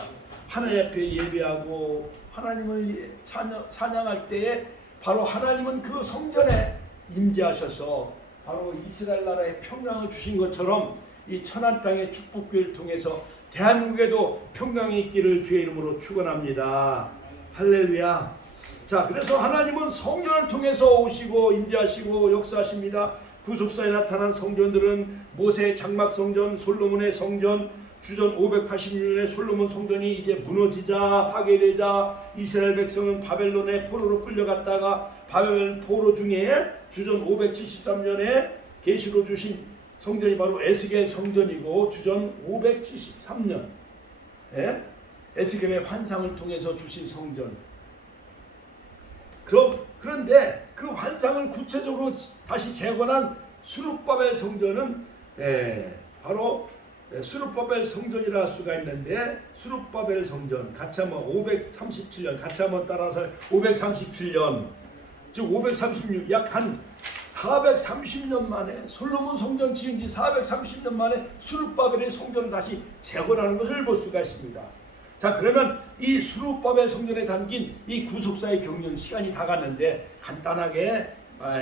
하나님 앞에 예배하고 하나님을 찬양할 때에 바로 하나님은 그 성전에 임재하셔서 바로 이스라엘 나라에 평강을 주신 것처럼 이 천안 땅의 축복교회를 통해서 대한민국에도 평강이 있기를 주의 이름으로 축원합니다. 할렐루야. 자, 그래서 하나님은 성전을 통해서 오시고 임재하시고 역사하십니다. 구속사에 나타난 성전들은 모세의 장막 성전, 솔로몬의 성전, 주전 586년에 솔로몬 성전이 이제 무너지자 파괴되자 이스라엘 백성은 바벨론의 포로로 끌려갔다가 바벨론 포로 중에 주전 573년에 계시로 주신 성전이 바로 에스겔 성전이고 주전 573년 에스겔의 환상을 통해서 주신 성전. 그런데 그 환상을 구체적으로 다시 재건한 스룹바벨 성전은 바로 스룹바벨 성전이라 할 수가 있는데 스룹바벨 성전 같이 한번 537년 같이 한번 따라서 537년 즉 536 약 한 430년 만에 솔로몬 성전 지은 지 430년 만에 스룹바벨의 성전을 다시 재건하는 것을 볼 수가 있습니다. 자, 그러면 이 스룹바벨 성전에 담긴 이 구속사의 경륜 시간이 다 갔는데 간단하게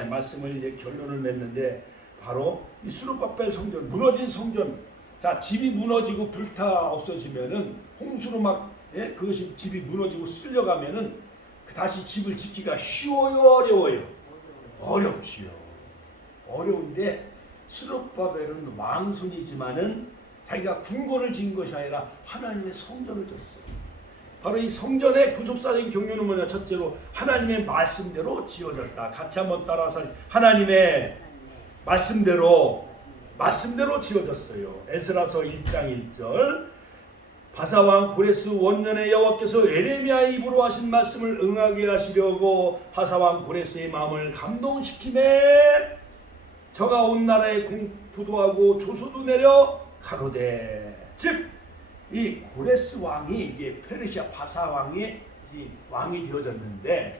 말씀을 이제 결론을 냈는데 바로 이 스룹바벨 성전 무너진 성전. 자, 집이 무너지고 불타 없어지면은 홍수로 막 그것이 집이 무너지고 쓸려가면은 다시 집을 짓기가 쉬워요, 어려워요? 어렵지요. 어려운데 스룹바벨은 왕손이지만은 자기가 궁궐을 지은 것이 아니라 하나님의 성전을 졌어요. 바로 이 성전의 구속사적인 경륜은 뭐냐? 첫째로 하나님의 말씀대로 지어졌다. 같이 한번 따라서 하나님의 말씀대로 지어졌어요. 에스라서 1장 1절 바사왕 고레스 원년에 여호와께서 에레미야의 입으로 하신 말씀을 응하게 하시려고 바사왕 고레스의 마음을 감동시키매 저가 온 나라에 공포도 하고 조소도 내려 가로되 즉 이 고레스 왕이 이제 페르시아 바사 왕이 되어졌는데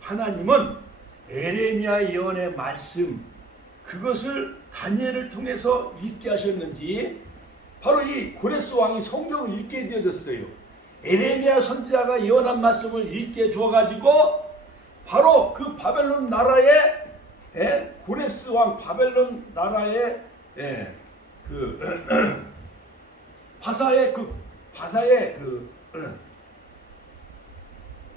하나님은 에레미야 예언의 말씀 그것을 다니엘을 통해서 읽게 하셨는지 바로 이 고레스 왕이 성경을 읽게 되어졌어요. 에레미야 선지자가 예언한 말씀을 읽게 주어가지고 바로 그 바벨론 나라의 고레스 왕 바벨론 나라의 그 바사의 그 바사의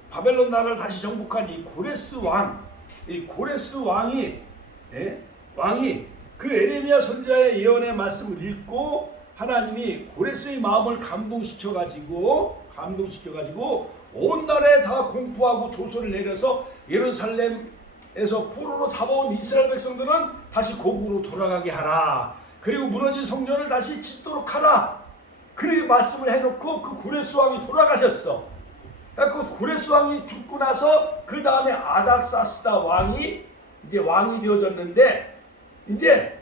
바벨론 나라를 다시 정복한 이 고레스 왕, 이 고레스 왕이 그 에레미야 선지자의 예언의 말씀을 읽고 하나님이 고레스의 마음을 감동시켜가지고 온 나라에 다 공포하고 조서를 내려서 예루살렘에서 포로로 잡아온 이스라엘 백성들은 다시 고국으로 돌아가게 하라. 그리고 무너진 성전을 다시 짓도록 하라. 그렇게 말씀을 해놓고 그 고레스 왕이 돌아가셨어. 그 고레스 왕이 죽고 나서 그 다음에 아닥사스다 왕이 이제 왕이 되어졌는데 이제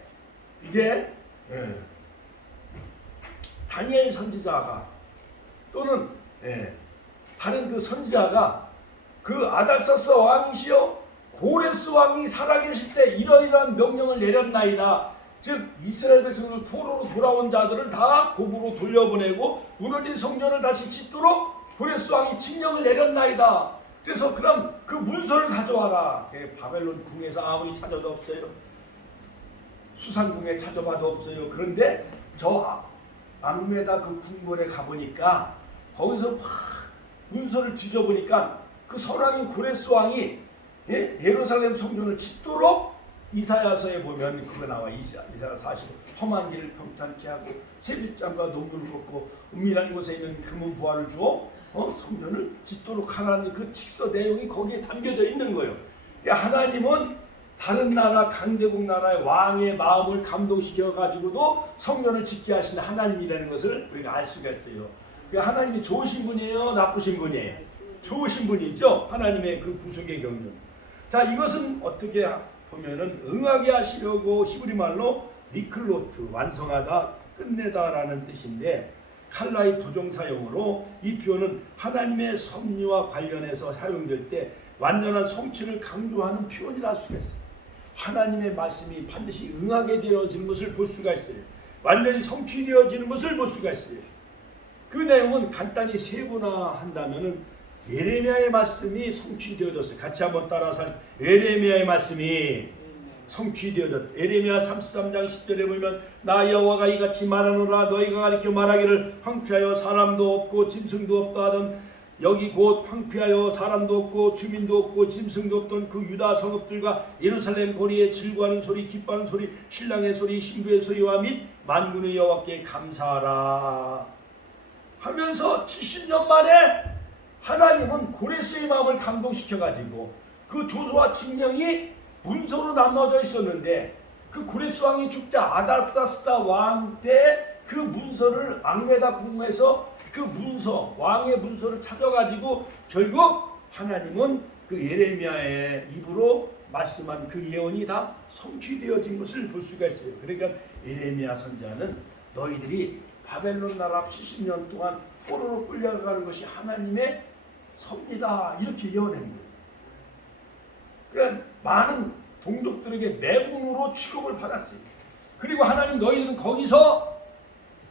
다니엘 선지자가 또는 다른 그 선지자가 그 아닥사스 왕이시여 고레스 왕이 살아계실 때 이러이러한 명령을 내렸나이다. 즉 이스라엘 백성들 포로로 돌아온 자들을 다 고국으로 돌려보내고 무너진 성전을 다시 짓도록 고레스 왕이 칙령을 내렸나이다. 그래서 그럼 그 문서를 가져와라. 바벨론 궁에서 아무리 찾아도 없어요. 수산궁에 찾아봐도 없어요. 그런데 저 악메다 그 궁궐에 가보니까 거기서 막 문서를 뒤져보니까 그 선왕인 고레스 왕이 예루살렘 성전을 짓도록 이사야서에 보면 그거 나와. 이사야 40 험한 길을 평탄케 하고 세빛장과 농구를 걷고 은밀한 곳에 있는 금은 보화를 주어 성전을 짓도록 하라는 그 직서 내용이 거기에 담겨져 있는 거예요. 하나님은 다른 나라 강대국 나라의 왕의 마음을 감동시켜 가지고도 성전을 짓게 하시는 하나님이라는 것을 우리가 알 수가 있어요. 하나님이 좋으신 분이에요, 나쁘신 분이에요? 좋으신 분이죠. 하나님의 그 구속의 경륜. 자, 이것은 어떻게 보면은 응하게 하시려고 히브리 말로 리클로트, 완성하다, 끝내다라는 뜻인데 칼라의 부정사용으로 이 표현은 하나님의 섭리와 관련해서 사용될 때 완전한 성취를 강조하는 표현이라 할 수가 있어요. 하나님의 말씀이 반드시 응하게 되어지는 것을 볼 수가 있어요. 완전히 성취되어지는 것을 볼 수가 있어요. 그 내용은 간단히 세분화한다면은 예레미야의 말씀이 성취되어졌어요. 같이 한번 따라서 예레미야의 말씀이 성취되어졌다. 예레미야 33장 10절에 보면 나 여호와가 이같이 말하노라 너희가 가리켜 말하기를 황폐하여 사람도 없고 짐승도 없다 하던 여기 곧 황폐하여 사람도 없고 주민도 없고 짐승도 없던 그 유다 성읍들과 예루살렘 거리에 질구하는 소리 기뻐하는 소리 신랑의 소리 신부의 소리와 및 만군의 여호와께 감사하라 하면서 70년 만에 하나님은 고레스의 마음을 감동시켜가지고 그 조서와 칙령이 문서로 남겨져 있었는데 그 고레스 왕이 죽자 아닥사스다 왕 때 그 문서를 악메다 궁에서 그 문서 왕의 문서를 찾아가지고 결국 하나님은 그 예레미야의 입으로 말씀한 그 예언이 다 성취되어진 것을 볼 수가 있어요. 그러니까 예레미야 선지자는 너희들이 바벨론 나라 70년 동안 포로로 끌려가는 것이 하나님의 섭니다 이렇게 예언한 거예요. 그러니까 많은 동족들에게 매국노로 취급을 받았어요. 그리고 하나님 너희들은 거기서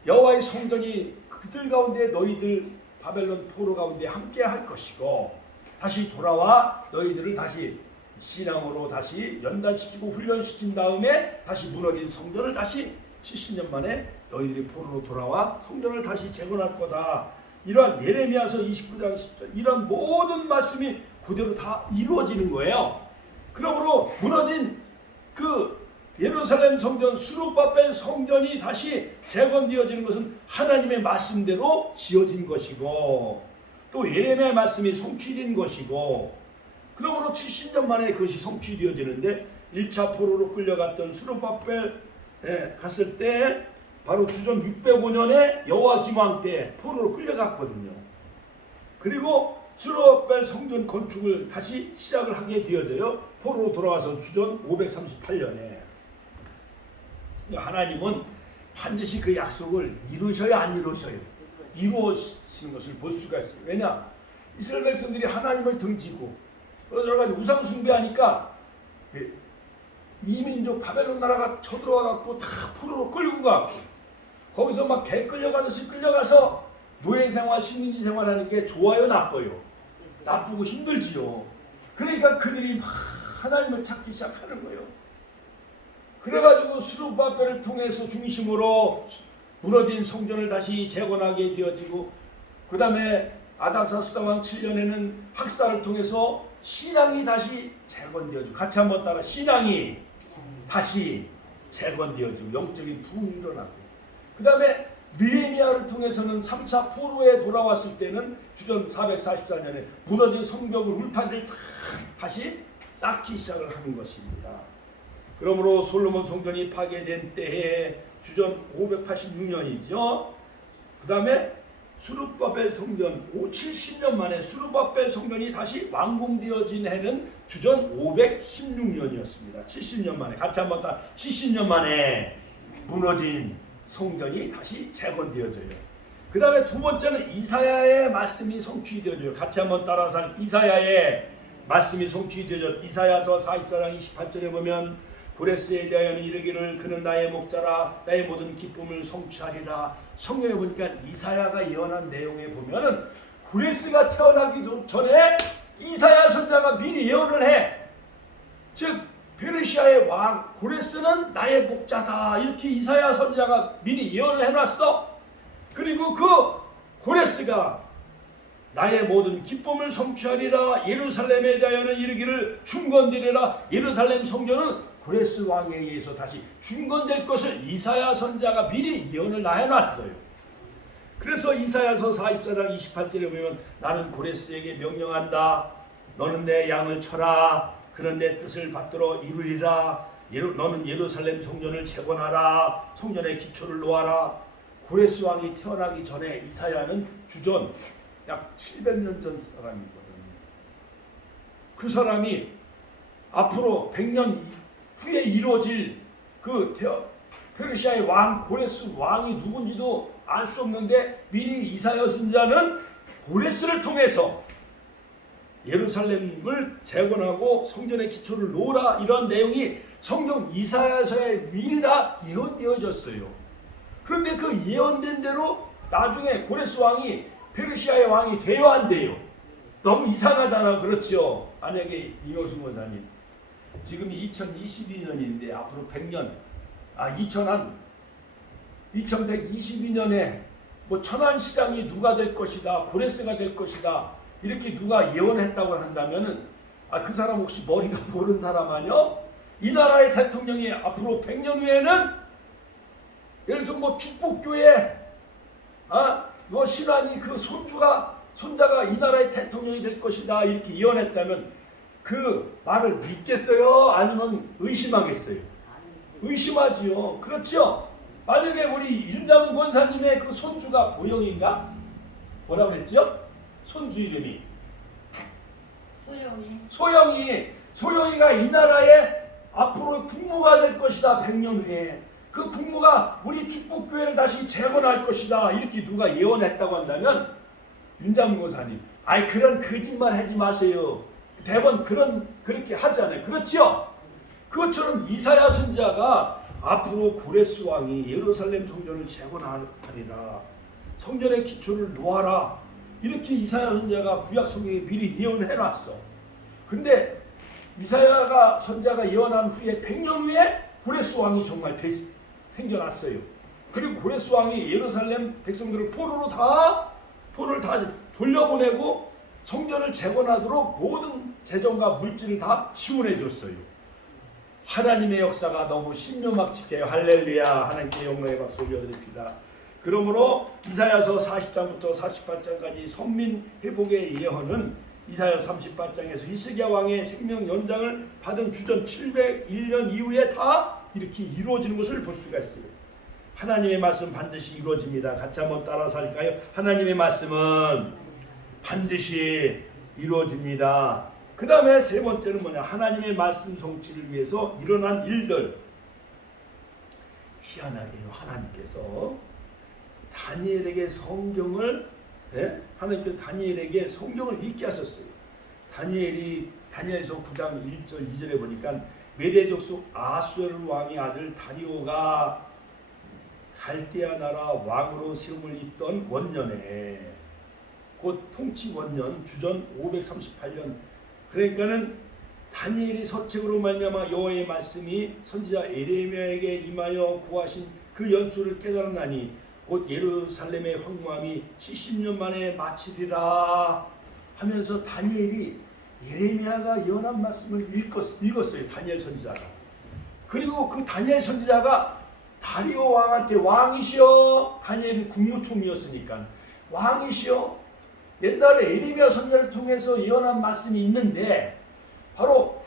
여호와의 성전이 그들 가운데 너희들 바벨론 포로 가운데 함께 할 것이고 다시 돌아와 너희들을 다시 신앙으로 다시 연단시키고 훈련시킨 다음에 다시 무너진 성전을 다시 70년 만에 너희들이 포로로 돌아와 성전을 다시 재건할 거다. 이러한 예레미야서 29장 10절 이런 모든 말씀이 그대로 다 이루어지는 거예요. 그러므로 무너진 그 예루살렘 성전 수르바벨 성전이 다시 재건되어지는 것은 하나님의 말씀대로 지어진 것이고 또 예레미야의 말씀이 성취된 것이고 그러므로 70년 만에 그것이 성취되어지는데 1차 포로로 끌려갔던 수르바벨에 갔을 때 바로 주전 605년에 여호와김 왕 때 포로로 끌려갔거든요. 그리고 수르바벨 성전 건축을 다시 시작을 하게 되어져요. 포로로 돌아와서 주전 538년에 하나님은 반드시 그 약속을 이루셔야 안 이루셔요. 이루어지는 것을 볼 수가 있어요. 왜냐? 이스라엘 백성들이 하나님을 등지고 여러 가지 우상 숭배하니까 이민족 바벨론 나라가 쳐들어와 갖고 다 포로로 끌고 가고 거기서 막 개 끌려가듯이 끌려가서 노예 생활, 식민지 생활하는 게 좋아요, 나빠요? 나쁘고 힘들지요. 그러니까 그들이 막 하나님을 찾기 시작하는 거예요. 그래가지고 수르바벨을 통해서 중심으로 무너진 성전을 다시 재건하게 되어지고, 그 다음에 아닥사 수다왕 7년에는 학살을 통해서 신앙이 다시 재건되어지고, 같이 한번 따라, 신앙이 다시 재건되어지고 영적인 부흥이 일어나고, 그 다음에 느헤미야를 통해서는 3차 포로에 돌아왔을 때는 주전 444년에 무너진 성벽을 울타리를 다시 쌓기 시작을 하는 것입니다. 그러므로 솔로몬 성전이 파괴된 때에 주전 586년이죠. 그 다음에 수르바벨 성전 70년 만에 수르바벨 성전이 다시 완공되어진 해는 주전 516년이었습니다. 70년 만에, 같이 한번 다 70년 만에 무너진 성전이 다시 재건되어져요. 그 다음에 두 번째는 이사야의 말씀이 성취되어져요. 같이 한번 따라서, 이사야의 말씀이 성취되어져. 이사야서 44장 28절에 보면 고레스에 대하여는 이르기를 그는 나의 목자라 나의 모든 기쁨을 성취하리라. 성경에 보니까 이사야가 예언한 내용에 보면은 고레스가 태어나기도 전에 이사야 선지자가 미리 예언을 해. 즉 페르시아의 왕 고레스는 나의 목자다, 이렇게 이사야 선지자가 미리 예언을 해놨어. 그리고 그 고레스가 나의 모든 기쁨을 성취하리라. 예루살렘에 대하여는 이르기를 중건되리라. 예루살렘 성전은 고레스 왕에 의해서 다시 중건될 것을 이사야 선지자가 미리 예언을 다 해놨어요. 그래서 이사야서 44장 28절에 보면 나는 고레스에게 명령한다. 너는 내 양을 쳐라. 그는 내 뜻을 받들어 이루리라. 너는 예루살렘 성전을 재건하라. 성전의 기초를 놓아라. 고레스 왕이 태어나기 전에 이사야는 주전 약 700년 전 사람이거든. 그 사람이 앞으로 100년 후에 이루어질 그 페르시아의 왕 고레스 왕이 누군지도 알 수 없는데 미리 이사야 선지자는 고레스를 통해서 예루살렘을 재건하고 성전의 기초를 놓으라, 이런 내용이 성경 이사야서에 미리 다 예언되어졌어요. 그런데 그 예언된 대로 나중에 고레스 왕이 페르시아의 왕이 되어 안 돼요. 너무 이상하잖아. 그렇죠? 만약에 이노승 원사님 지금이 2022년인데 앞으로 100년 2122년에 뭐 천안시장이 누가 될 것이다, 고레스가 될 것이다, 이렇게 누가 예언했다고 한다면은 그 사람 혹시 머리가 도는 사람 아니요? 이 나라의 대통령이 앞으로 100년 후에는 예를 들어서 뭐 축복교회 뭐 신안이 그 손자가 이 나라의 대통령이 될 것이다, 이렇게 예언했다면 그 말을 믿겠어요? 아니면 의심하겠어요? 의심하지요. 그렇죠? 만약에 우리 윤장훈 권사님의 그 손주가 보영인가? 뭐라고 그랬죠? 손주 이름이 소영이가 이 나라의 앞으로 국무가 될 것이다. 100년 후에 그 국무가 우리 축복교회를 다시 재건할 것이다, 이렇게 누가 예언했다고 한다면 윤장훈 권사님 그런 거짓말 하지 마세요. 대번 그렇게 하잖아요. 그렇지요? 그것처럼 이사야 선지자가 앞으로 고레스 왕이 예루살렘 성전을 재건하리라, 성전의 기초를 놓아라, 이렇게 이사야 선지자가 구약 성경에 미리 예언해놨어. 근데 이사야가 선지자가 예언한 후에 100년 후에 고레스 왕이 정말 생겨났어요. 그리고 고레스 왕이 예루살렘 백성들을 포로를 다 돌려보내고 성전을 재건하도록 모든 재정과 물질을 다 지원해 줬어요. 하나님의 역사가 너무 신묘막측해요. 할렐루야. 하나님께 영광의 박수 올려드립니다. 그러므로 이사야서 40장부터 48장까지 선민 회복의 예언은 이사야 38장에서 히스기야 왕의 생명 연장을 받은 주전 701년 이후에 다 이렇게 이루어지는 것을 볼 수가 있어요. 하나님의 말씀 반드시 이루어집니다. 같이 한번 따라서 할까요? 하나님의 말씀은 반드시 이루어집니다. 그 다음에 세 번째는 뭐냐? 하나님의 말씀 성취를 위해서 일어난 일들. 희한하게요, 하나님께서 다니엘에게 하나님께서 다니엘에게 성경을 읽게 하셨어요. 다니엘서 9장 1절 2절에 보니까 메대 족속 아수엘 왕의 아들 다리오가 갈대아 나라 왕으로 세움을 입던 원년에, 곧 통치 원년 주전 538년, 그러니까는 다니엘이 서책으로 말미암아 여호와의 말씀이 선지자 에레미야에게 임하여 구하신 그 연수를 깨달았나니 곧 예루살렘의 황무함이 70년 만에 마치리라 하면서 다니엘이 예레미야가 예언한 말씀을 읽었어요. 다니엘 선지자가. 그리고 그 다니엘 선지자가 다리오 왕한테 왕이시여, 다니엘은 국무총리였으니까 왕이시여, 옛날에 예레미야 선지자를 통해서 예언한 말씀이 있는데 바로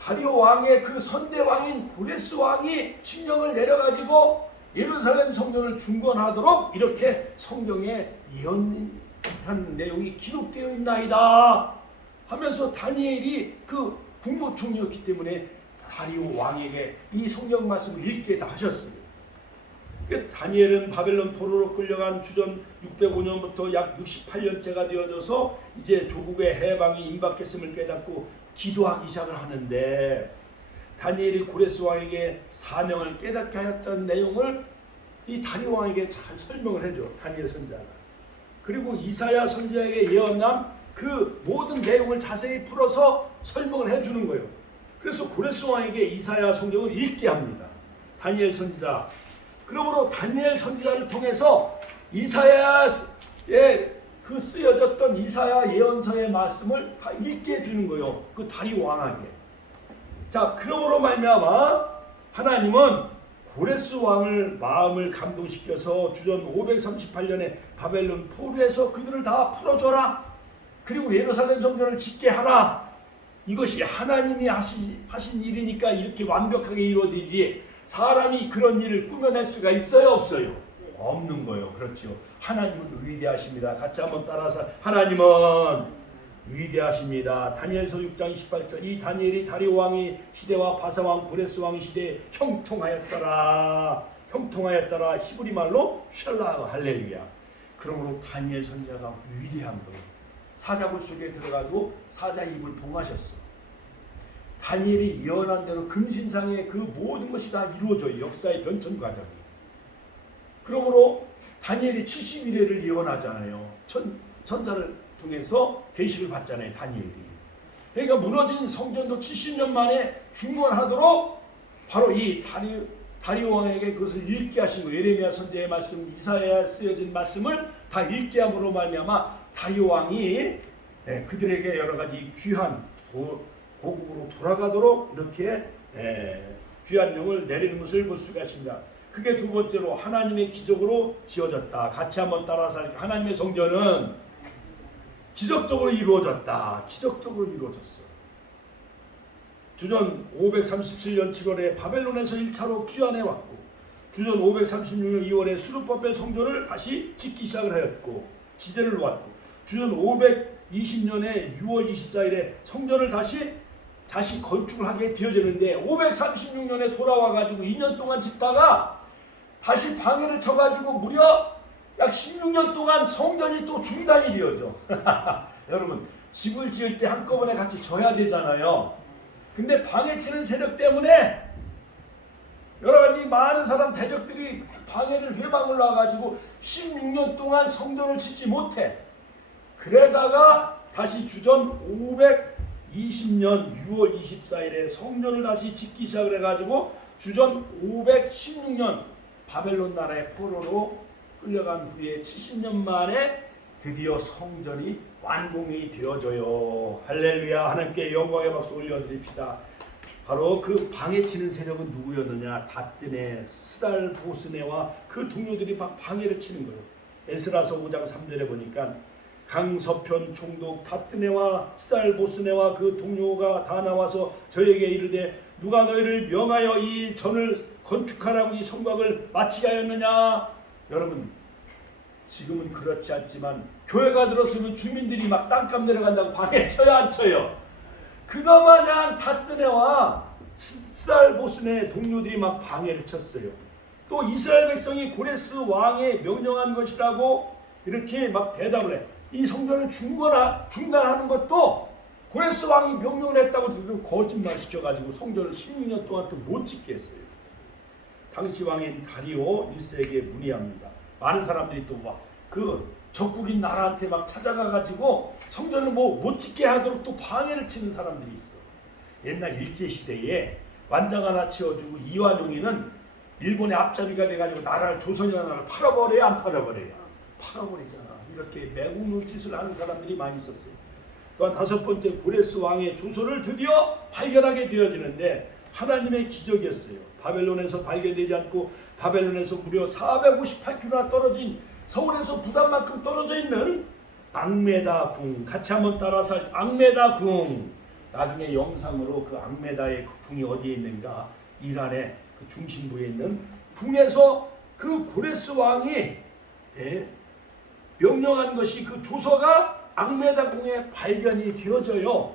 다리오 왕의 그 선대 왕인 고레스 왕이 칙령을 내려가지고 예루살렘 성전을 중건하도록 이렇게 성경에 예언한 내용이 기록되어 있나이다 하면서 다니엘이 그 국무총리였기 때문에 다리오 왕에게 이 성경 말씀을 읽게 다 하셨어요. 다니엘은 바벨론 포로로 끌려간 주전 605년부터 약 68년째가 되어져서 이제 조국의 해방이 임박했음을 깨닫고 기도하기 시작을 하는데, 다니엘이 고레스 왕에게 사명을 깨닫게 하였던 내용을 이 다리오 왕에게 잘 설명을 해줘, 다니엘 선지자가. 그리고 이사야 선지자에게 예언한 그 모든 내용을 자세히 풀어서 설명을 해주는 거예요. 그래서 고레스 왕에게 이사야 성경을 읽게 합니다, 다니엘 선지자. 그러므로 다니엘 선지자를 통해서 이사야의 그 쓰여졌던 이사야 예언서의 말씀을 다 읽게 해주는 거예요, 그 다리오 왕에게. 자, 그러므로 말미암아 하나님은 고레스 왕을 마음을 감동시켜서 주전 538년에 바벨론 포로에서 그들을 다 풀어줘라, 그리고 예루살렘 성전을 짓게 하라. 이것이 하나님이 하신 일이니까 이렇게 완벽하게 이루어지지, 사람이 그런 일을 꾸며낼 수가 있어요, 없어요? 없는 거예요. 그렇죠. 하나님은 위대하십니다. 같이 한번 따라서, 하나님은 위대하십니다. 다니엘서 6장 28절, 이 다니엘이 다리오 왕의 시대와 바사 왕 고레스 왕의 시대에 형통하였더라. 형통하였더라. 히브리 말로 샬라, 할렐루야. 그러므로 다니엘 선지자가 위대한 거예요. 사자굴 속에 들어가도 사자 입을 봉하셨어. 다니엘이 예언한 대로 금신상의 그 모든 것이 다 이루어져요, 역사의 변천 과정이. 그러므로 다니엘이 70일을 예언하잖아요. 천사를 통해서 계시를 받잖아요, 다니엘이. 그러니까 무너진 성전도 70년 만에 중건하도록 바로 이 다리오 왕에게 그것을 읽게 하신 거예요. 예레미야 선지자의 말씀, 이사야에 쓰여진 말씀을 다 읽게 함으로 말미암아 다리오 왕이 그들에게 여러 가지 귀한 고국으로 돌아가도록 이렇게 귀한 영을 내리는 것을 볼 수가 있습니다. 그게 두 번째로 하나님의 기적으로 지어졌다. 같이 한번 따라서 할게요. 하나님의 성전은 기적적으로 이루어졌다. 기적적으로 이루어졌어. 주전 537년 7월에 바벨론에서 1차로 귀환해 왔고, 주전 536년 2월에 스룹바벨 성전을 다시 짓기 시작을 하였고 지대를 놓았고, 주전 520년에 6월 24일에 성전을 다시 건축을 하게 되어지는데, 536년에 돌아와가지고 2년 동안 짓다가 다시 방해를 쳐가지고 무려 약 16년 동안 성전이 또 중단이 되어져. 여러분, 집을 지을 때 한꺼번에 같이 져야 되잖아요. 근데 방해치는 세력 때문에 여러가지 많은 사람 대적들이 방해를 회방을 놔가지고 16년 동안 성전을 짓지 못해. 그러다가 다시 주전 520년 6월 24일에 성전을 다시 짓기 시작을 해가지고 주전 516년 바벨론 나라의 포로로 끌려간 후에 70년 만에 드디어 성전이 완공이 되어져요. 할렐루야. 하나님께 영광의 박수 올려드립시다. 바로 그 방해치는 세력은 누구였느냐? 다뜨네, 스달보스네와 그 동료들이 막 방해를 치는 거예요. 에스라서 5장 3절에 보니까 강서편 총독 다뜨네와 스달보스네와 그 동료가 다 나와서 저에게 이르되, 누가 너희를 명하여 이 전을 건축하라고 이 성곽을 마치게 하였느냐? 여러분, 지금은 그렇지 않지만 교회가 들었으면 주민들이 막 땅값 내려간다고 방해 쳐요, 안 쳐요? 그거 마냥 다뜨네와 스달보스네 동료들이 막 방해를 쳤어요. 또 이스라엘 백성이 고레스 왕의 명령한 것이라고 이렇게 막 대답을 해. 이 성전을 중단하는 것도 고레스 왕이 명령을 했다고 거짓말 시켜가지고 성전을 16년 동안 또 못 짓게 했어요. 당시 왕인 다리오 1세에게 문의합니다. 많은 사람들이 또 막 그 적국인 나라한테 막 찾아가가지고 성전을 못 짓게 하도록 또 방해를 치는 사람들이 있어. 옛날 일제시대에 완장 하나 치워주고 이완용이는 일본의 앞잡이가 돼가지고 나라를 조선이라는 나라를 팔아버려야 안 팔아버려요? 팔아버리잖아. 이렇게 매국노 짓을 하는 사람들이 많이 있었어요. 또한 다섯 번째 고레스 왕의 조서를 드디어 발견하게 되어지는데 하나님의 기적이었어요. 바벨론에서 발견되지 않고 바벨론에서 무려 458km나 떨어진 서울에서 부산만큼 떨어져 있는 앙메다 궁, 같이 한번 따라서 앙메다 궁. 나중에 영상으로 그 앙메다의 그 궁이 어디에 있는가, 이란의 그 중심부에 있는 궁에서 그 고레스 왕이 명령한 것이 그 조서가 앙메다 궁에 발견이 되어져요.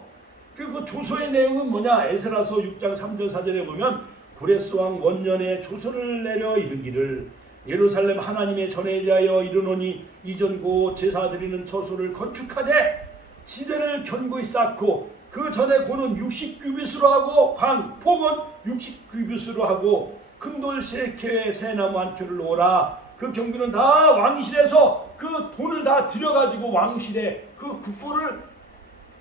그리고 그 조서의 내용은 뭐냐? 에스라서 6장 3절 4절에 보면 고레스 왕 원년에 조서를 내려 이르기를 예루살렘 하나님의 전에 대하여 이르노니 이전 고 제사 드리는 처소를 건축하되 지대를 견고히 쌓고 그 전에 고는 60규빗으로 하고 폭은 60규빗으로 하고 큰돌 3켜에 새나무 1켜를 놓으라. 그 경비는 다 왕실에서 그 돈을 다 들여가지고 왕실에 그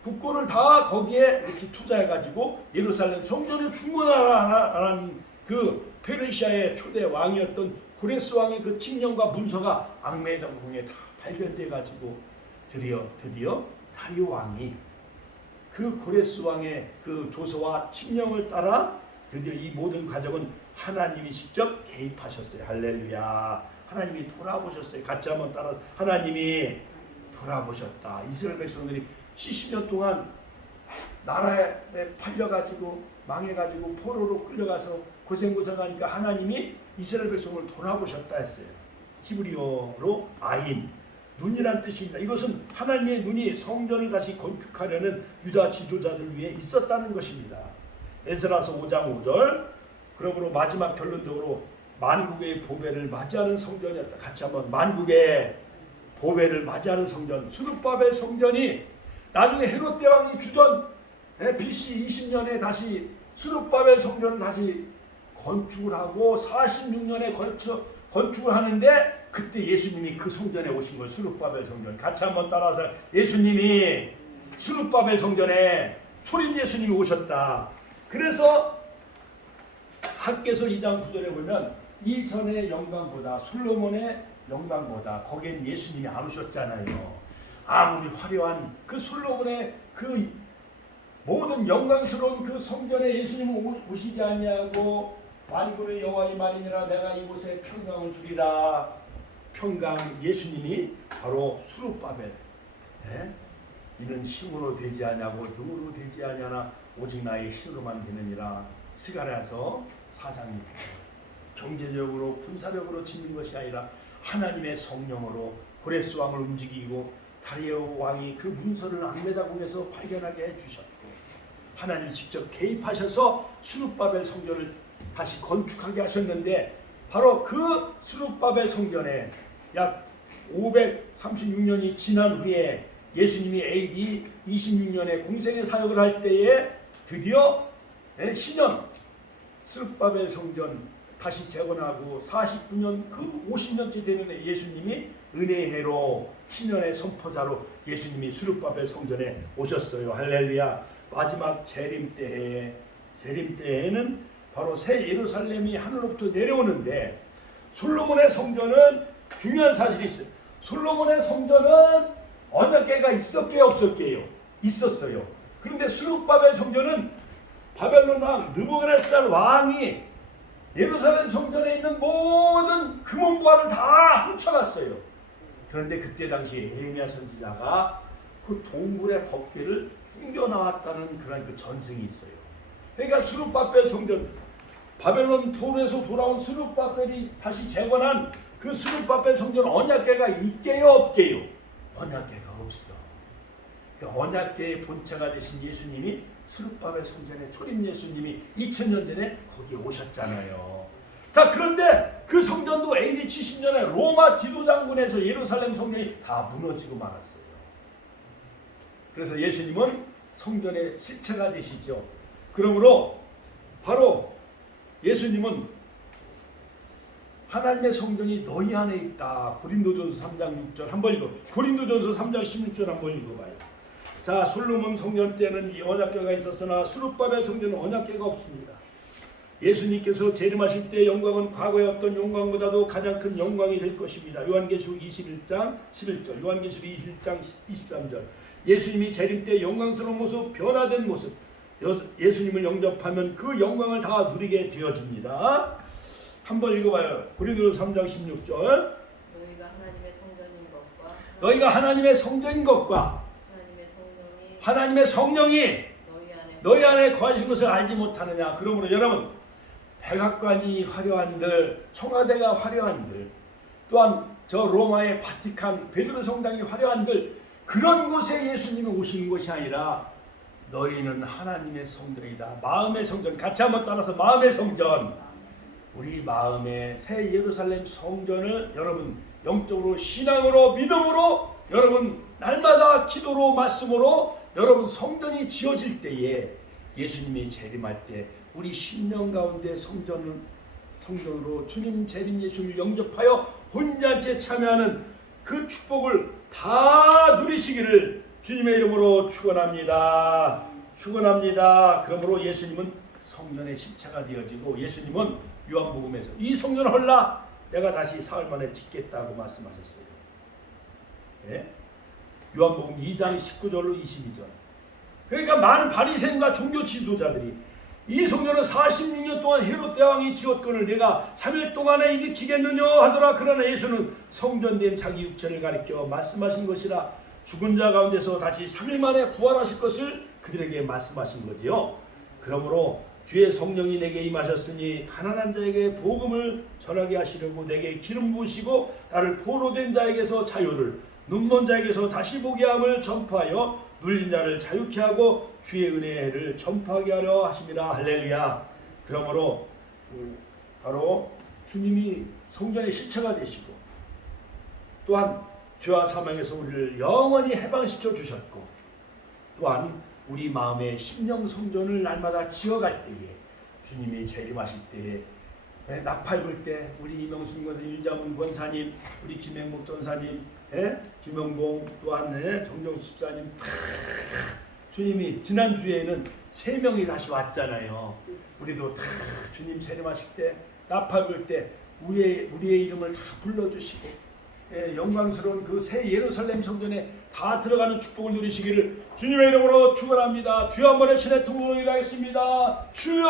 국고를 다 거기에 이렇게 투자해가지고 예루살렘 성전을 중건하라는 그 페르시아의 초대 왕이었던 고레스 왕의 그 칙령과 문서가 앙메다 궁에 다 발견돼가지고 드디어 다리오 왕이 그 고레스 왕의 그 조서와 칙령을 따라 드디어 이 모든 과정은 하나님이 직접 개입하셨어요. 할렐루야. 하나님이 돌아보셨어요. 같이 한번 따라 하나님이 돌아보셨다. 이스라엘 백성들이 70년 동안 나라에 팔려가지고 망해가지고 포로로 끌려가서 고생하니까 하나님이 이스라엘 백성을 돌아보셨다 했어요. 히브리어로 아인, 눈이란 뜻입니다. 이것은 하나님의 눈이 성전을 다시 건축하려는 유다 지도자들 위해 있었다는 것입니다. 에스라서 5장 5절. 그러므로 마지막 결론적으로 만국의 보배를 맞이하는 성전이었다. 같이 한번 만국의 보배를 맞이하는 성전, 스룹바벨 성전이 나중에 헤롯 대왕이 주전 BC 20년에 다시 스룹바벨 성전을 다시 건축을 하고 46년에 건축을 하는데 그때 예수님이 그 성전에 오신 거예요. 스룹바벨 성전. 같이 한번 따라서 예수님이 스룹바벨 성전에 초림 예수님이 오셨다. 그래서 학개서 2장 9절에 보면 이전의 영광보다 솔로몬의 영광보다 거기엔 예수님이 안 오셨잖아요. 아무리 화려한 그 솔로몬의 그 모든 영광스러운 그 성전에 예수님은 오시지 아니하고 만군의 여호와의 말이니라 내가 이곳에 평강을 주리라. 평강 예수님이 바로 수룹바벨. 이는 힘으로 되지 아니하고 능으로 되지 아니하나 오직 나의 힘으로만 되느니라. 스가랴서 4장. 경제적으로 군사력으로 짓는 것이 아니라 하나님의 성령으로 고레스 왕을 움직이고 다리오 왕이 그 문서를 앙메다 궁에서 발견하게 해주셨고 하나님이 직접 개입하셔서 수룹바벨 성전을 다시 건축하게 하셨는데 바로 그 수룹바벨 성전에 약 536년이 지난 후에 예수님이 AD 26년에 공생의 사역을 할 때에 드디어 신년 수룹바벨 성전 다시 재건하고 49년 그 50년째 되는 예수님이 은혜회로 신년의 선포자로 예수님이 수룹바벨 성전에 오셨어요. 할렐루야. 마지막 재림 때에는 바로 새 예루살렘이 하늘로부터 내려오는데 솔로몬의 성전은 중요한 사실이 있어요. 솔로몬의 성전은 언약궤가 있었게요 없었게요? 있었어요. 그런데 수룹바벨 성전은 바벨론 왕 느부갓네살 왕이 예루살렘 성전에 있는 모든 금은보화를 다 훔쳐갔어요. 그런데 그때 당시에 예레미야 선지자가 그 동굴의 법궤를 숨겨 나왔다는 그런 그 전승이 있어요. 그러니까 수룹바벨 성전, 바벨론 포로에서 돌아온 수룹바벨이 다시 재건한 그 수룹바벨 성전 언약궤가 있게요 없게요? 언약궤가 없어. 그 언약궤의 본체가 되신 예수님이 수룹바벨 성전에 초림 예수님이 2000년 전에 거기에 오셨잖아요. 자, 그런데 그 성전도 AD 70년에 로마 디도 장군에서 예루살렘 성전이 다 무너지고 말았어요. 그래서 예수님은 성전의 실체가 되시죠. 그러므로 바로 예수님은 하나님의 성전이 너희 안에 있다. 고린도전서 3장 6절 한번 읽어. 고린도전서 3장 16절 한번 읽어봐요. 자, 솔로몬 성전 때는 이 언약궤가 있었으나 수룹바벨 성전은 언약궤가 없습니다. 예수님께서 재림하실 때 영광은 과거의 어떤 영광보다도 가장 큰 영광이 될 것입니다. 요한계시록 21장 11절, 요한계시록 21장 23절. 예수님이 재림 때 영광스러운 모습, 변화된 모습, 예수님을 영접하면 그 영광을 다 누리게 되어집니다. 한번 읽어봐요. 고린도서 3장 16절. 너희가 하나님의 성전인 것과 하나님의 성령이 너희 안에 거하신 것을 알지 못하느냐. 그러므로 여러분, 백악관이 화려한들, 청와대가 화려한들, 또한 저 로마의 바티칸 베드로 성당이 화려한들, 그런 곳에 예수님이 오시는 것이 아니라 너희는 하나님의 성전이다. 마음의 성전. 같이 한번 따라서 마음의 성전. 우리 마음의 새 예루살렘 성전을 여러분 영적으로, 신앙으로, 믿음으로, 여러분 날마다 기도로, 말씀으로 여러분 성전이 지어질 때에 예수님이 재림할 때 우리 심령 가운데 성전으로 주님 재림 예수를 영접하여 혼잔치 참여하는 그 축복을 다 누리시기를 주님의 이름으로 축원합니다. 축원합니다. 그러므로 예수님은 성전의 십자가 되어지고, 예수님은 요한복음에서 이 성전을 헐라 내가 다시 사흘 만에 짓겠다고 말씀하셨어요. 예? 요한복음 2장 19절로 22절. 그러니까 많은 바리새인과 종교 지도자들이 이 성전을 46년 동안 헤롯 대왕이 지었거늘 내가 3일 동안에 일으키겠느냐 하더라. 그러나 예수는 성전된 자기 육체를 가리켜 말씀하신 것이라. 죽은 자 가운데서 다시 3일 만에 부활하실 것을 그들에게 말씀하신 거지요. 그러므로 주의 성령이 내게 임하셨으니 가난한 자에게 복음을 전하게 하시려고 내게 기름 부으시고 나를 포로된 자에게서 자유를, 눈먼 자에게서 다시 보게 함을 전파하여 눌린 자를 자유케 하고 주의 은혜를 전파하게 하려 하심이라. 할렐루야. 그러므로 바로 주님이 성전의 실체가 되시고, 또한 죄와 사망에서 우리를 영원히 해방시켜 주셨고, 또한 우리 마음의 심령 성전을 날마다 지어갈 때에 주님이 재림하실 때에 나팔 불 때 우리 이명순 권사님, 일자문 권사님, 우리 김행복 전사님, 김영봉, 또한 정정수 집사님, 주님이 지난주에는 3명이 다시 왔잖아요. 우리도 다 주님 재림하실 때 나팔 불 때 우리의 이름을 다 불러주시고, 영광스러운 그 새 예루살렘 성전에 다 들어가는 축복을 누리시기를 주님의 이름으로 축원합니다. 주여 한번에 신의 통곡을 하겠습니다. 주여.